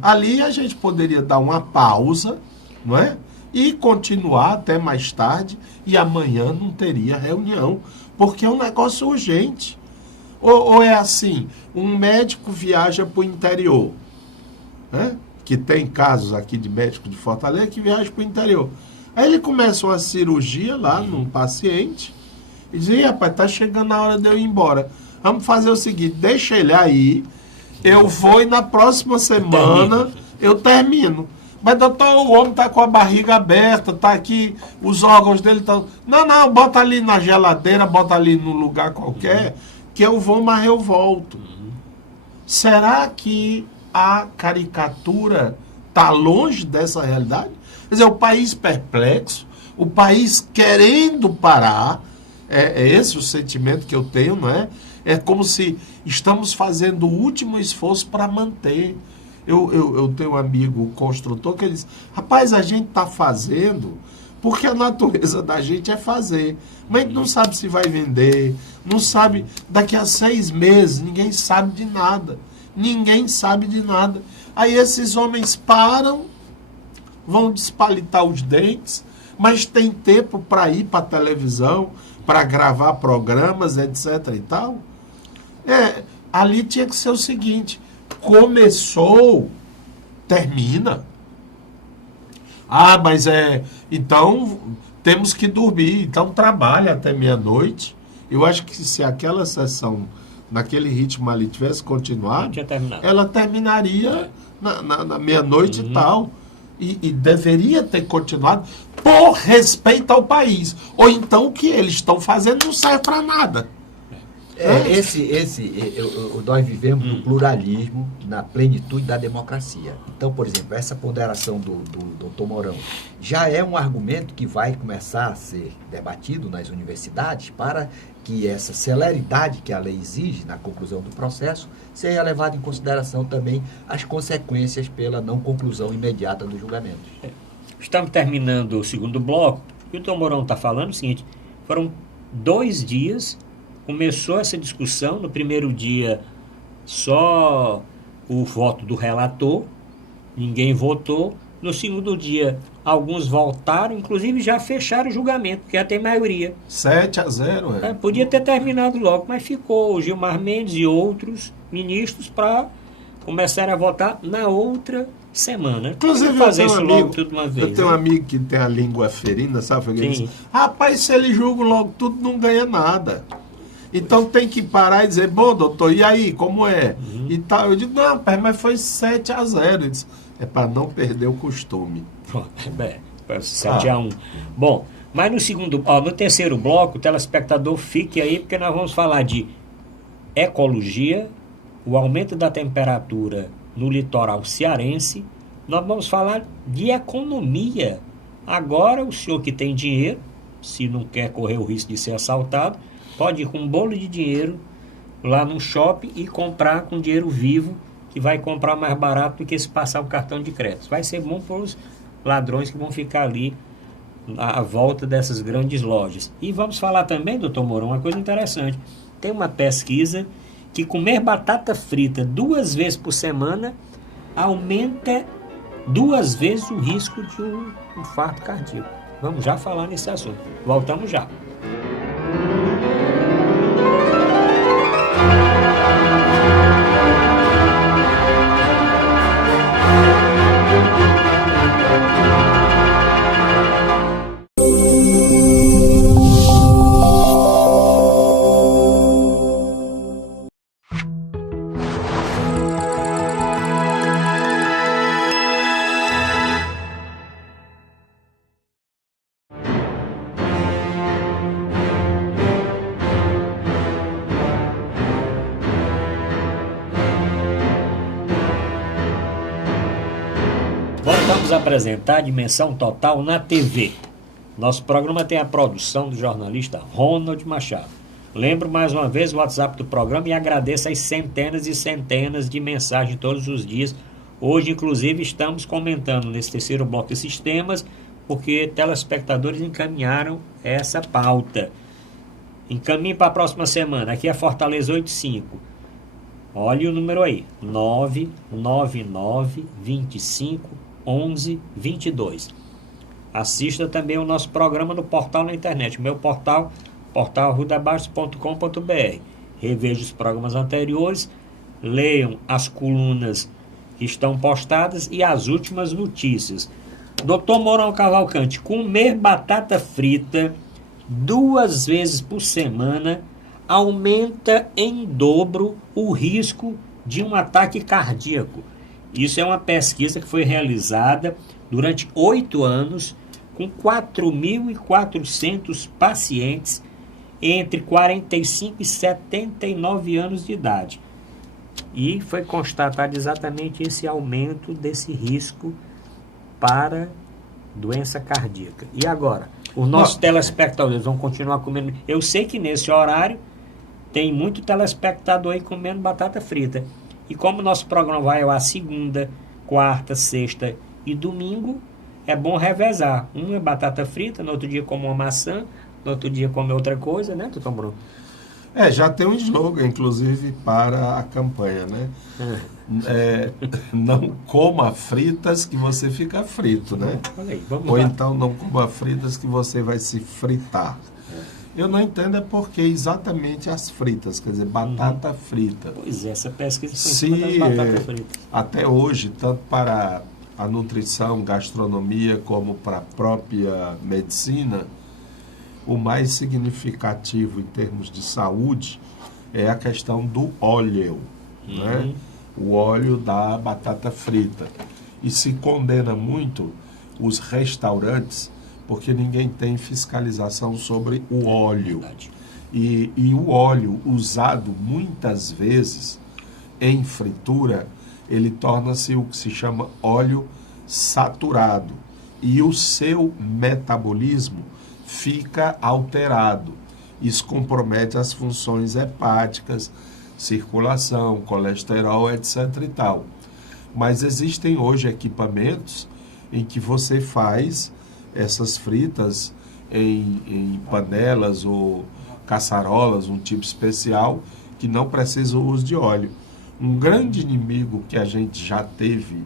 Ali a gente poderia dar uma pausa, não é? E continuar até mais tarde, e amanhã não teria reunião, porque é um negócio urgente. Ou é assim, um médico viaja para o interior, né? Que tem casos aqui de médico de Fortaleza que viaja para o interior. Aí ele começa uma cirurgia lá num paciente e diz, rapaz, tá chegando na hora de eu ir embora. Vamos fazer o seguinte, deixa ele aí, eu vou e na próxima semana eu termino. Mas, doutor, o homem tá com a barriga aberta, tá aqui, os órgãos dele estão... Não, bota ali na geladeira, bota ali num lugar qualquer, que eu vou, mas eu volto. Será que a caricatura está longe dessa realidade? Quer dizer, o país perplexo, o país querendo parar, é esse o sentimento que eu tenho, não é? É como se estamos fazendo o último esforço para manter. Eu tenho um amigo construtor que ele diz, rapaz, a gente está fazendo porque a natureza da gente é fazer. Mas a gente não sabe se vai vender, não sabe, daqui a 6 meses, ninguém sabe de nada. Ninguém sabe de nada. Aí esses homens param, vão despalitar os dentes, mas tem tempo para ir para a televisão, para gravar programas, etc. e tal. Ali tinha que ser o seguinte, começou, termina. Mas então temos que dormir, então trabalha até meia-noite. Eu acho que se aquela sessão, naquele ritmo ali, tivesse continuado, ela terminaria na meia-noite e tal. E deveria ter continuado por respeito ao país. Ou então o que eles estão fazendo não serve para nada. Nós vivemos no pluralismo, na plenitude da democracia. Então, por exemplo, essa ponderação do Dr. Mourão já é um argumento que vai começar a ser debatido nas universidades para que essa celeridade que a lei exige na conclusão do processo seja levada em consideração também as consequências pela não conclusão imediata dos julgamentos. Estamos terminando o segundo bloco e o Dr. Mourão está falando o seguinte, foram 2 dias. Começou essa discussão, no primeiro dia só o voto do relator, ninguém votou. No segundo dia, alguns voltaram, inclusive já fecharam o julgamento, porque já tem maioria. 7-0. Podia ter terminado logo, mas ficou o Gilmar Mendes e outros ministros para começar a votar na outra semana. Inclusive, fazer isso logo tudo uma vez. Eu tenho um amigo que tem a língua ferina, sabe? Ele diz, rapaz, se ele julga logo tudo, não ganha nada. Então tem que parar e dizer, bom, doutor, e aí, como é? E tal. Eu digo, não, pai, mas foi 7-0. Ele disse, é para não perder o costume. 7-1. Bom, mas no terceiro bloco, o telespectador fique aí, porque nós vamos falar de ecologia, o aumento da temperatura no litoral cearense, nós vamos falar de economia. Agora, o senhor que tem dinheiro, se não quer correr o risco de ser assaltado, pode ir com um bolo de dinheiro lá no shopping e comprar com dinheiro vivo, que vai comprar mais barato do que se passar o cartão de crédito. Vai ser bom para os ladrões que vão ficar ali à volta dessas grandes lojas. E vamos falar também, doutor Mourão, uma coisa interessante. Tem uma pesquisa que comer batata frita 2 vezes por semana aumenta 2 vezes o risco de um infarto cardíaco. Vamos já falar nesse assunto. Voltamos já. Vamos apresentar a Dimensão Total na TV. Nosso programa tem a produção do jornalista Ronald Machado. Lembro mais uma vez o WhatsApp do programa e agradeço as centenas e centenas de mensagens todos os dias. Hoje, inclusive, estamos comentando nesse terceiro bloco esses temas, porque telespectadores encaminharam essa pauta. Encaminhe para a próxima semana. Aqui é Fortaleza 85. Olhe o número aí. 999 25 11 22. Assista também o nosso programa no portal na internet. O meu portal, portalrudabaixos.com.br. Reveja os programas anteriores, leiam as colunas que estão postadas e as últimas notícias. Dr. Mourão Cavalcante, comer batata frita 2 vezes por semana aumenta em dobro o risco de um ataque cardíaco. Isso é uma pesquisa que foi realizada durante 8 anos com 4.400 pacientes entre 45 e 79 anos de idade. E foi constatado exatamente esse aumento desse risco para doença cardíaca. E agora? Os nossos telespectadores vão continuar comendo. Eu sei que nesse horário tem muito telespectador aí comendo batata frita. E como o nosso programa vai à segunda, quarta, sexta e domingo, é bom revezar. Um é batata frita, no outro dia come uma maçã, no outro dia come outra coisa, né, doutor Bruno? Já tem um slogan, inclusive, para a campanha, né? Não coma fritas que você fica frito, né? Ou então não coma fritas que você vai se fritar. Eu não entendo é porque exatamente as fritas, quer dizer, batata frita. Pois é, essa pesquisa foi em cima das batatas fritas. Até hoje, tanto para a nutrição, gastronomia, como para a própria medicina, o mais significativo em termos de saúde é a questão do óleo, né? O óleo da batata frita. E se condena muito os restaurantes, porque ninguém tem fiscalização sobre o óleo. E o óleo usado muitas vezes em fritura, ele torna-se o que se chama óleo saturado. E o seu metabolismo fica alterado. Isso compromete as funções hepáticas, circulação, colesterol, etc. e tal. Mas existem hoje equipamentos em que você faz essas fritas em panelas ou caçarolas, um tipo especial, que não precisa o uso de óleo. Um grande inimigo que a gente já teve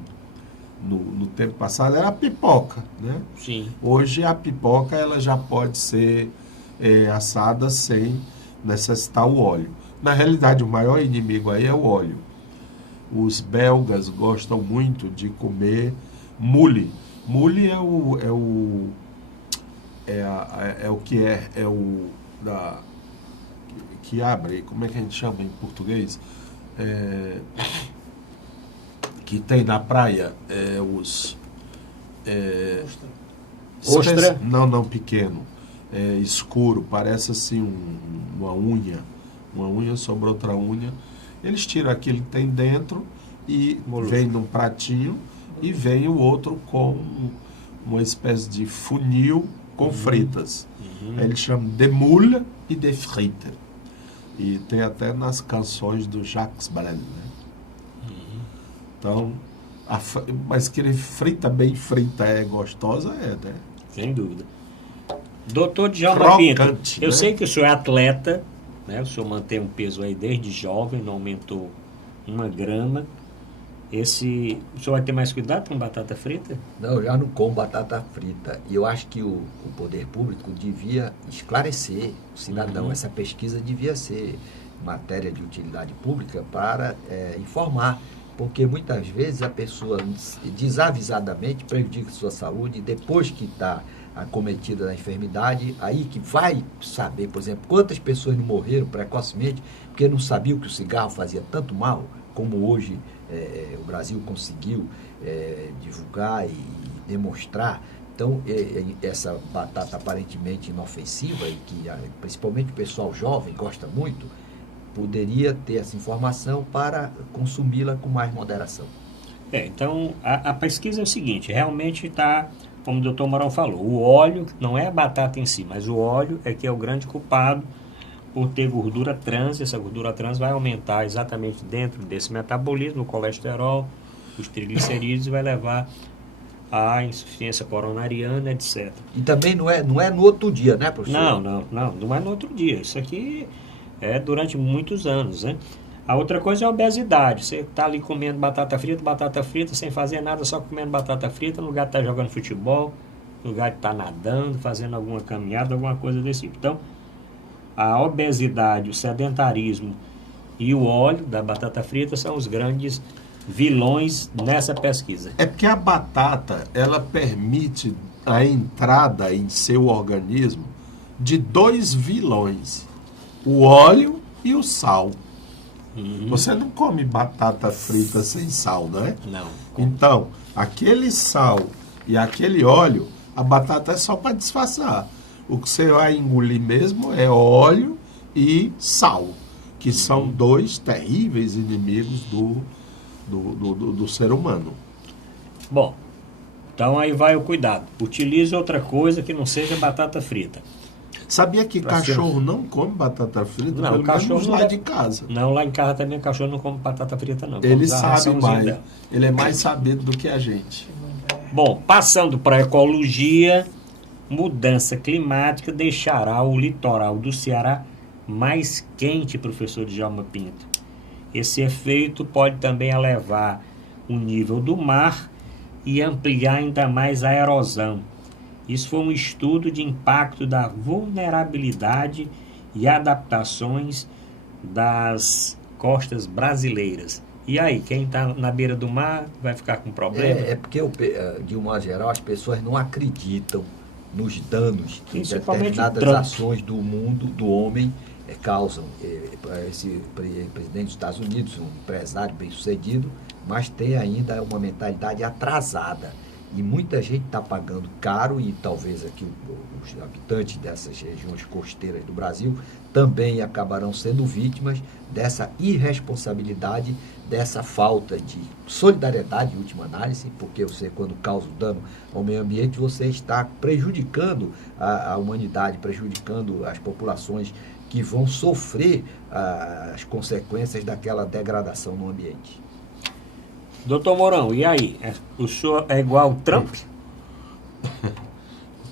no tempo passado era a pipoca, né? Sim. Hoje a pipoca ela já pode ser assada sem necessitar o óleo. Na realidade, o maior inimigo aí é o óleo. Os belgas gostam muito de comer moule. Moule que abre, como é que a gente chama em português? Que tem na praia ostra? Não, pequeno. Escuro, parece assim uma unha sobre outra unha. Eles tiram aquilo que tem dentro e vem num pratinho e vem o outro com uma espécie de funil com fritas. Aí eles chamam de moule e de frite. E tem até nas canções do Jacques Brel, né? Então, mas que ele frita bem frita é gostosa, né? Sem dúvida. Doutor Djalma Pinto, eu sei que o senhor é atleta, né? O senhor mantém um peso aí desde jovem, não aumentou 1 grama. O senhor vai ter mais cuidado com batata frita? Não, eu já não como batata frita. E eu acho que o poder público devia esclarecer o cidadão. Essa pesquisa devia ser matéria de utilidade pública para informar. Porque muitas vezes a pessoa desavisadamente prejudica sua saúde e depois que está acometida da enfermidade, aí que vai saber, por exemplo, quantas pessoas não morreram precocemente porque não sabiam que o cigarro fazia tanto mal, como hoje o Brasil conseguiu divulgar e demonstrar. Então, essa batata aparentemente inofensiva e que principalmente o pessoal jovem gosta muito, poderia ter essa informação para consumi-la com mais moderação. Então, a pesquisa é o seguinte, realmente está, como o doutor Mourão falou, o óleo não é a batata em si, mas o óleo é que é o grande culpado por ter gordura trans. Essa gordura trans vai aumentar exatamente dentro desse metabolismo, o colesterol, os triglicerídeos, e vai levar à insuficiência coronariana, etc. E também não é no outro dia, né, professor? Não é no outro dia. Isso aqui é durante muitos anos, né? A outra coisa é a obesidade. Você está ali comendo batata frita, sem fazer nada, só comendo batata frita, no lugar de estar jogando futebol, no lugar de estar nadando, fazendo alguma caminhada, alguma coisa desse tipo. Então, a obesidade, o sedentarismo e o óleo da batata frita são os grandes vilões nessa pesquisa. É porque a batata, ela permite a entrada em seu organismo de 2 vilões, o óleo e o sal. Você não come batata frita sem sal, não é? Não. Então, aquele sal e aquele óleo, a batata é só para disfarçar. O que você vai engolir mesmo é óleo e sal, que são 2 terríveis inimigos do ser humano. Bom, então aí vai o cuidado. Utilize outra coisa que não seja batata frita. Sabia que cachorro não come batata frita? Não, o cachorro lá de casa. Não, lá em casa também o cachorro não come batata frita, não. Ele sabe mais. Ele é mais sabido do que a gente. Bom, passando para a ecologia, mudança climática deixará o litoral do Ceará mais quente, professor Djalma Pinto. Esse efeito pode também elevar o nível do mar e ampliar ainda mais a erosão. Isso foi um estudo de impacto da vulnerabilidade e adaptações das costas brasileiras. E aí, quem está na beira do mar vai ficar com problema? É porque, de um modo geral, as pessoas não acreditam nos danos que determinadas ações do mundo, do homem, causam. Esse presidente dos Estados Unidos, um empresário bem-sucedido, mas tem ainda uma mentalidade atrasada. E muita gente está pagando caro, e talvez aqui os habitantes dessas regiões costeiras do Brasil também acabarão sendo vítimas dessa irresponsabilidade, dessa falta de solidariedade, em última análise, porque você, quando causa dano ao meio ambiente, você está prejudicando a humanidade, prejudicando as populações que vão sofrer as consequências daquela degradação no ambiente. Doutor Mourão, e aí? O senhor é igual ao Trump?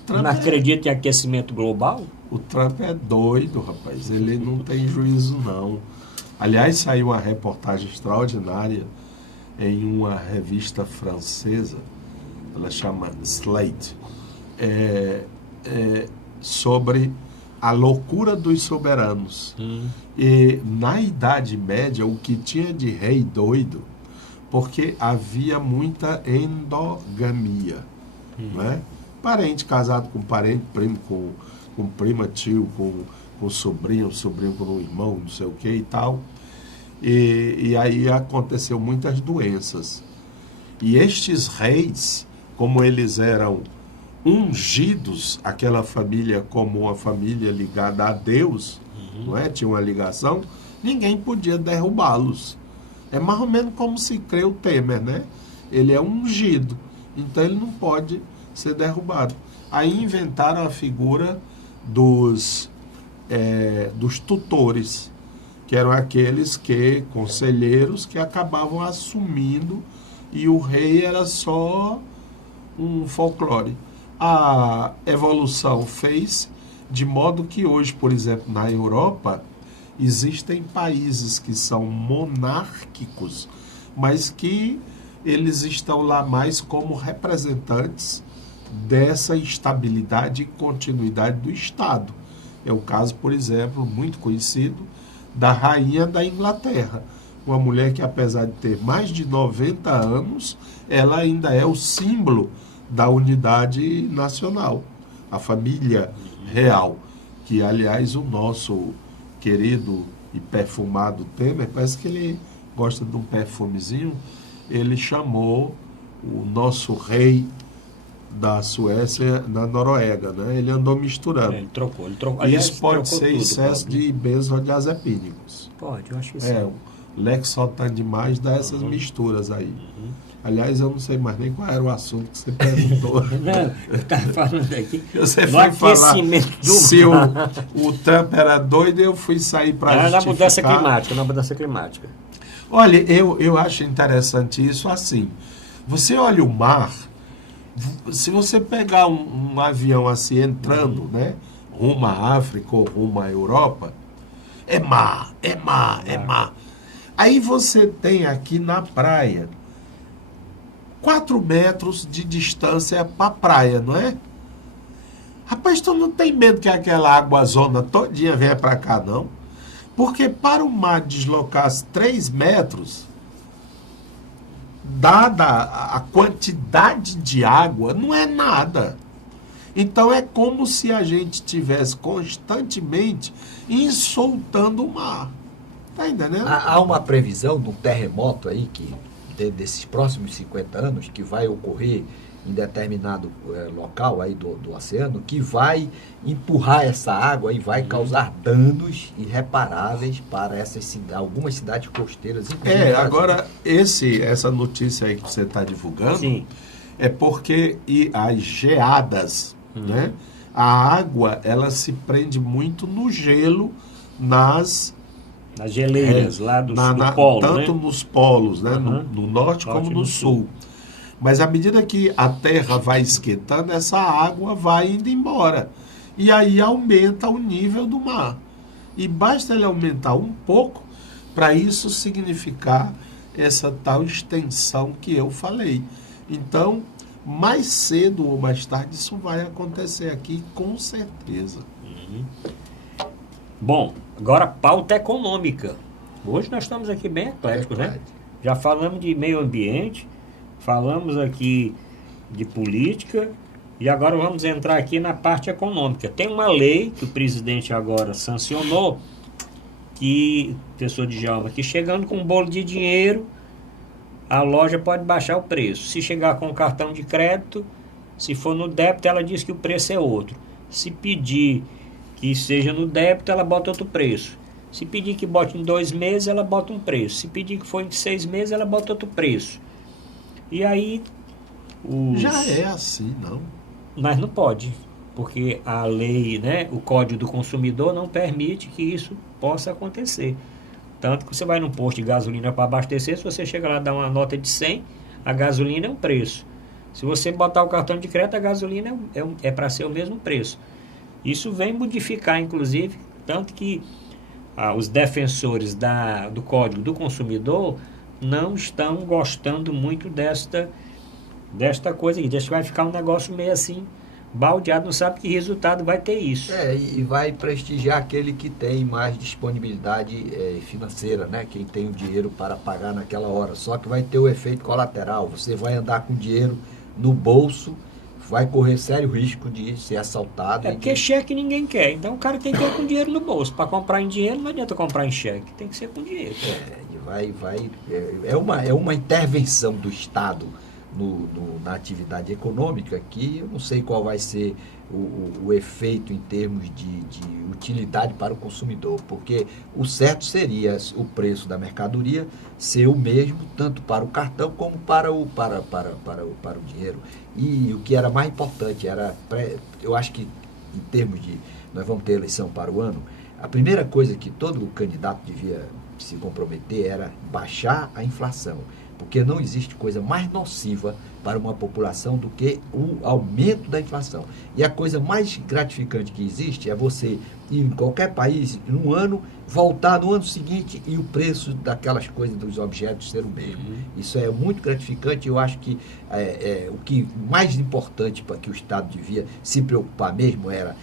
Não acredita em aquecimento global? O Trump é doido, rapaz. Ele não tem juízo, não. Aliás, saiu uma reportagem extraordinária em uma revista francesa, ela chama Slate, sobre a loucura dos soberanos. E na Idade Média, o que tinha de rei doido, porque havia muita endogamia, né? Parente casado com parente, primo com prima, tio com sobrinho com um irmão, não sei o que e tal. E aí aconteceu muitas doenças. E estes reis, como eles eram ungidos, aquela família como uma família ligada a Deus, não é? Tinha uma ligação, ninguém podia derrubá-los. É mais ou menos como se crê o Temer, né? Ele é ungido, então ele não pode ser derrubado. Aí inventaram a figura dos tutores, que eram aqueles conselheiros que acabavam assumindo, e o rei era só um folclore. A evolução fez de modo que hoje, por exemplo, na Europa, existem países que são monárquicos, mas que eles estão lá mais como representantes dessa estabilidade e continuidade do Estado. É o caso, por exemplo, muito conhecido, da rainha da Inglaterra. Uma mulher que, apesar de ter mais de 90 anos, ela ainda é o símbolo da unidade nacional. A família real, que, aliás, o nosso querido e perfumado Temer, parece que ele gosta de um perfumezinho, ele chamou o nosso rei da Suécia na Noruega, né? Ele andou misturando. Ele trocou. Aliás, isso pode ser tudo, excesso de benzodiazepínicos. Pode, eu acho que sim. O Lexotan demais dá essas misturas aí. Aliás, eu não sei mais nem qual era o assunto que você perguntou. Não, eu estava falando aqui você foi falar se o Trump era doido, eu fui sair para na mudança climática. Olha, eu acho interessante isso assim. Você olha o mar, se você pegar um avião assim entrando, né, rumo à África ou rumo à Europa, é mar. Aí você tem aqui na praia 4 metros de distância para a praia, não é? Rapaz, tu não tem medo que aquela água zona todinha venha para cá, não? Porque para o mar deslocar 3 metros, dada a quantidade de água, não é nada. Então é como se a gente estivesse constantemente soltando o mar. Tá entendendo? Há uma previsão de um terremoto aí, que desses próximos 50 anos, que vai ocorrer em determinado local aí do oceano, que vai empurrar essa água e vai causar danos irreparáveis para algumas cidades costeiras. Agora, essa notícia aí que você está divulgando, sim, é porque as geadas, né, a água, ela se prende muito no gelo nas geleiras lá do polo, tanto né? nos polos, né? No norte como no sul. Mas à medida que a terra vai esquentando, essa água vai indo embora. E aí aumenta o nível do mar. E basta ele aumentar um pouco para isso significar essa tal extensão que eu falei. Então, mais cedo ou mais tarde, isso vai acontecer aqui, com certeza. Bom, agora pauta econômica. Hoje nós estamos aqui bem ecléticos, né? Já falamos de meio ambiente, falamos aqui de política e agora vamos entrar aqui na parte econômica. Tem uma lei que o presidente agora sancionou, que, professor Djalma, que chegando com um bolo de dinheiro, a loja pode baixar o preço. Se chegar com cartão de crédito, se for no débito, ela diz que o preço é outro. Se pedir que seja no débito, ela bota outro preço. Se pedir que bote em 2 meses, ela bota um preço. Se pedir que for em 6 meses, ela bota outro preço. E aí... Já é assim, não? Mas não pode, porque a lei, né, o Código do Consumidor não permite que isso possa acontecer. Tanto que você vai num posto de gasolina para abastecer, se você chega lá e dá uma nota de 100, a gasolina é um preço. Se você botar o cartão de crédito, a gasolina é para ser o mesmo preço. Isso vem modificar, inclusive, tanto que os defensores do Código do Consumidor não estão gostando muito desta coisa aí. Deixa que vai ficar um negócio meio assim, baldeado, não sabe que resultado vai ter isso. E vai prestigiar aquele que tem mais disponibilidade financeira, né? Quem tem o dinheiro para pagar naquela hora. Só que vai ter o efeito colateral. Você vai andar com dinheiro no bolso, vai correr sério risco de ser assaltado. Porque cheque ninguém quer. Então o cara tem que ir com dinheiro no bolso. Para comprar em dinheiro não adianta comprar em cheque. Tem que ser com dinheiro. É uma intervenção do Estado na atividade econômica, que eu não sei qual vai ser o efeito em termos de utilidade para o consumidor, porque o certo seria o preço da mercadoria ser o mesmo, tanto para o cartão como para o dinheiro. E o que era mais importante eu acho que em termos de, nós vamos ter eleição para o ano, a primeira coisa que todo candidato devia se comprometer era baixar a inflação. Porque não existe coisa mais nociva para uma população do que o aumento da inflação. E a coisa mais gratificante que existe é você ir em qualquer país, num ano, voltar no ano seguinte e o preço daquelas coisas, dos objetos, ser o mesmo. Isso é muito gratificante. Eu acho que o que mais importante para que o Estado devia se preocupar mesmo era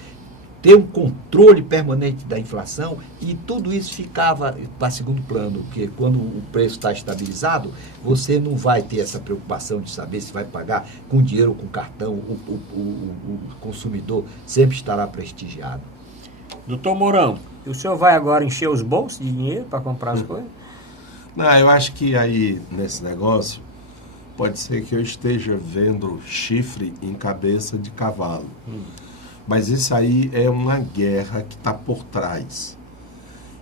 ter um controle permanente da inflação, e tudo isso ficava para segundo plano, porque quando o preço está estabilizado, você não vai ter essa preocupação de saber se vai pagar com dinheiro ou com cartão, o consumidor sempre estará prestigiado. Doutor Mourão, o senhor vai agora encher os bolsos de dinheiro para comprar as coisas? Não, eu acho que aí, nesse negócio, pode ser que eu esteja vendo chifre em cabeça de cavalo. Mas isso aí é uma guerra que está por trás.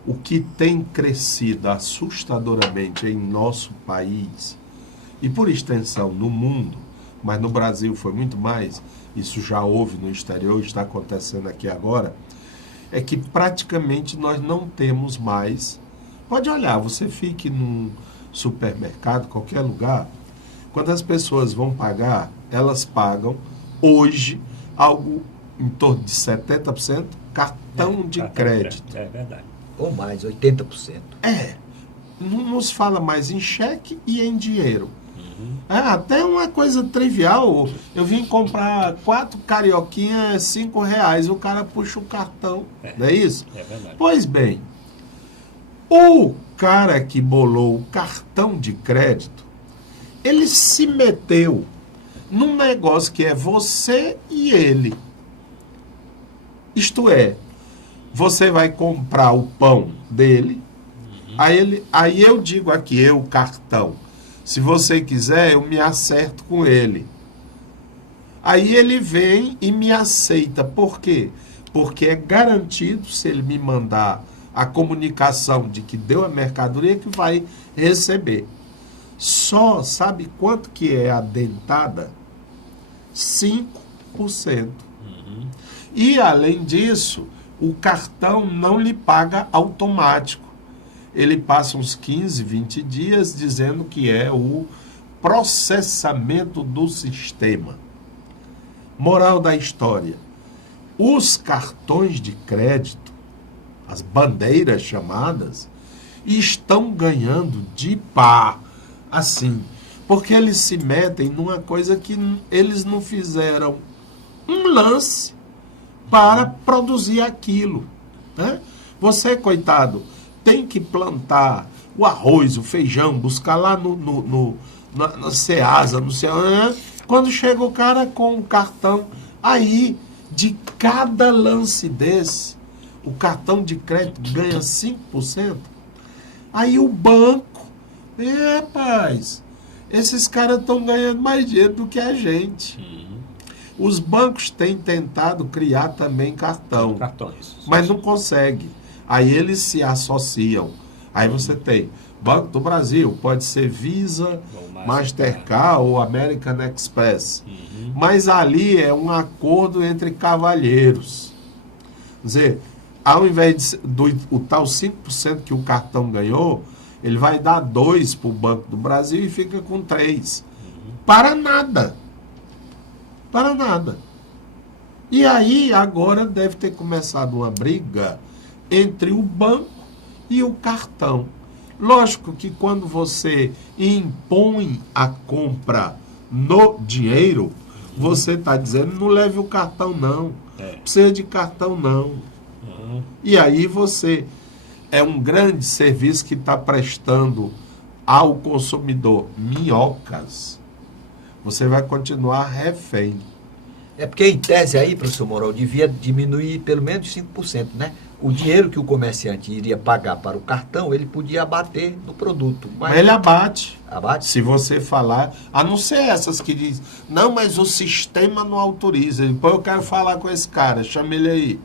O que tem crescido assustadoramente em nosso país, e por extensão no mundo, mas no Brasil foi muito mais, isso já houve no exterior, está acontecendo aqui agora, é que praticamente nós não temos mais. Pode olhar, você fique num supermercado, qualquer lugar, quando as pessoas vão pagar, elas pagam hoje algo em torno de 70% cartão de crédito. É verdade. Ou mais, 80%. Não nos fala mais em cheque e em dinheiro. Até uma coisa trivial, eu vim comprar 4 carioquinhas, R$5, o cara puxa o cartão, não é isso? É verdade. Pois bem, o cara que bolou o cartão de crédito, ele se meteu num negócio que é você e ele. Isto é, você vai comprar o pão dele, aí eu digo aqui, eu, cartão, se você quiser, eu me acerto com ele. Aí ele vem e me aceita. Por quê? Porque é garantido, se ele me mandar a comunicação de que deu a mercadoria, que vai receber. Só, sabe quanto que é a dentada? 5%. E, além disso, o cartão não lhe paga automático. Ele passa uns 15, 20 dias dizendo que é o processamento do sistema. Moral da história: os cartões de crédito, as bandeiras chamadas, estão ganhando de pá, assim, porque eles se metem numa coisa que eles não fizeram um lance para produzir aquilo, né? Você, coitado, tem que plantar o arroz, o feijão, buscar lá na Ceasa, no Ceasa. Quando chega o cara com o cartão, aí, de cada lance desse, o cartão de crédito ganha 5%. Aí o banco, rapaz, esses caras estão ganhando mais dinheiro do que a gente. Os bancos têm tentado criar também cartões, mas não conseguem. Aí eles se associam. Aí você tem Banco do Brasil, pode ser Visa, Mastercard ou American Express. Mas ali é um acordo entre cavalheiros. Quer dizer, ao invés do tal 5% que o cartão ganhou, ele vai dar 2% para o Banco do Brasil e fica com 3%. Para nada. Para nada. E aí, agora deve ter começado uma briga entre o banco e o cartão. Lógico que quando você impõe a compra no dinheiro, você está dizendo, não leve o cartão não. Precisa de cartão não. E aí você é um grande serviço que está prestando ao consumidor minhocas. Você vai continuar refém. É porque, em tese aí, professor Mourão, devia diminuir pelo menos 5%, né? O dinheiro que o comerciante iria pagar para o cartão, ele podia abater no produto. Mas ele abate. Abate? Se você falar, a não ser essas que dizem, não, mas o sistema não autoriza. Depois eu quero falar com esse cara, chama ele aí.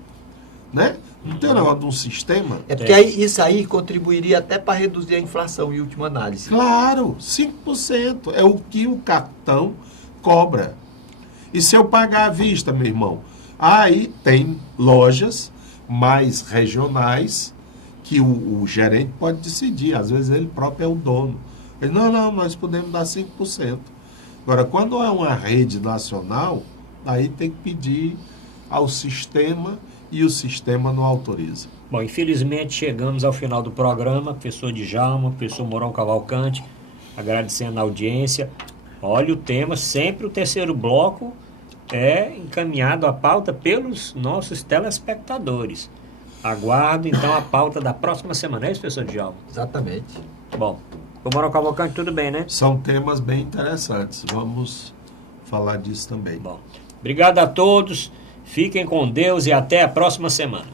Né? Não tem negócio de um sistema? É porque aí, isso aí contribuiria até para reduzir a inflação, em última análise. Claro, 5% é o que o cartão cobra. E se eu pagar à vista, meu irmão? Aí tem lojas mais regionais que o gerente pode decidir. Às vezes ele próprio é o dono. Ele, não, nós podemos dar 5%. Agora, quando é uma rede nacional, aí tem que pedir ao sistema e o sistema não autoriza. Bom, infelizmente chegamos ao final do programa. Professor Djalma, professor Mourão Cavalcante, agradecendo a audiência. Olha o tema, sempre o terceiro bloco é encaminhado à pauta pelos nossos telespectadores. Aguardo, então, a pauta da próxima semana. É isso, professor Djalma? Exatamente. Bom, o Mourão Cavalcante, tudo bem, né? São temas bem interessantes. Vamos falar disso também. Bom, obrigado a todos. Fiquem com Deus e até a próxima semana.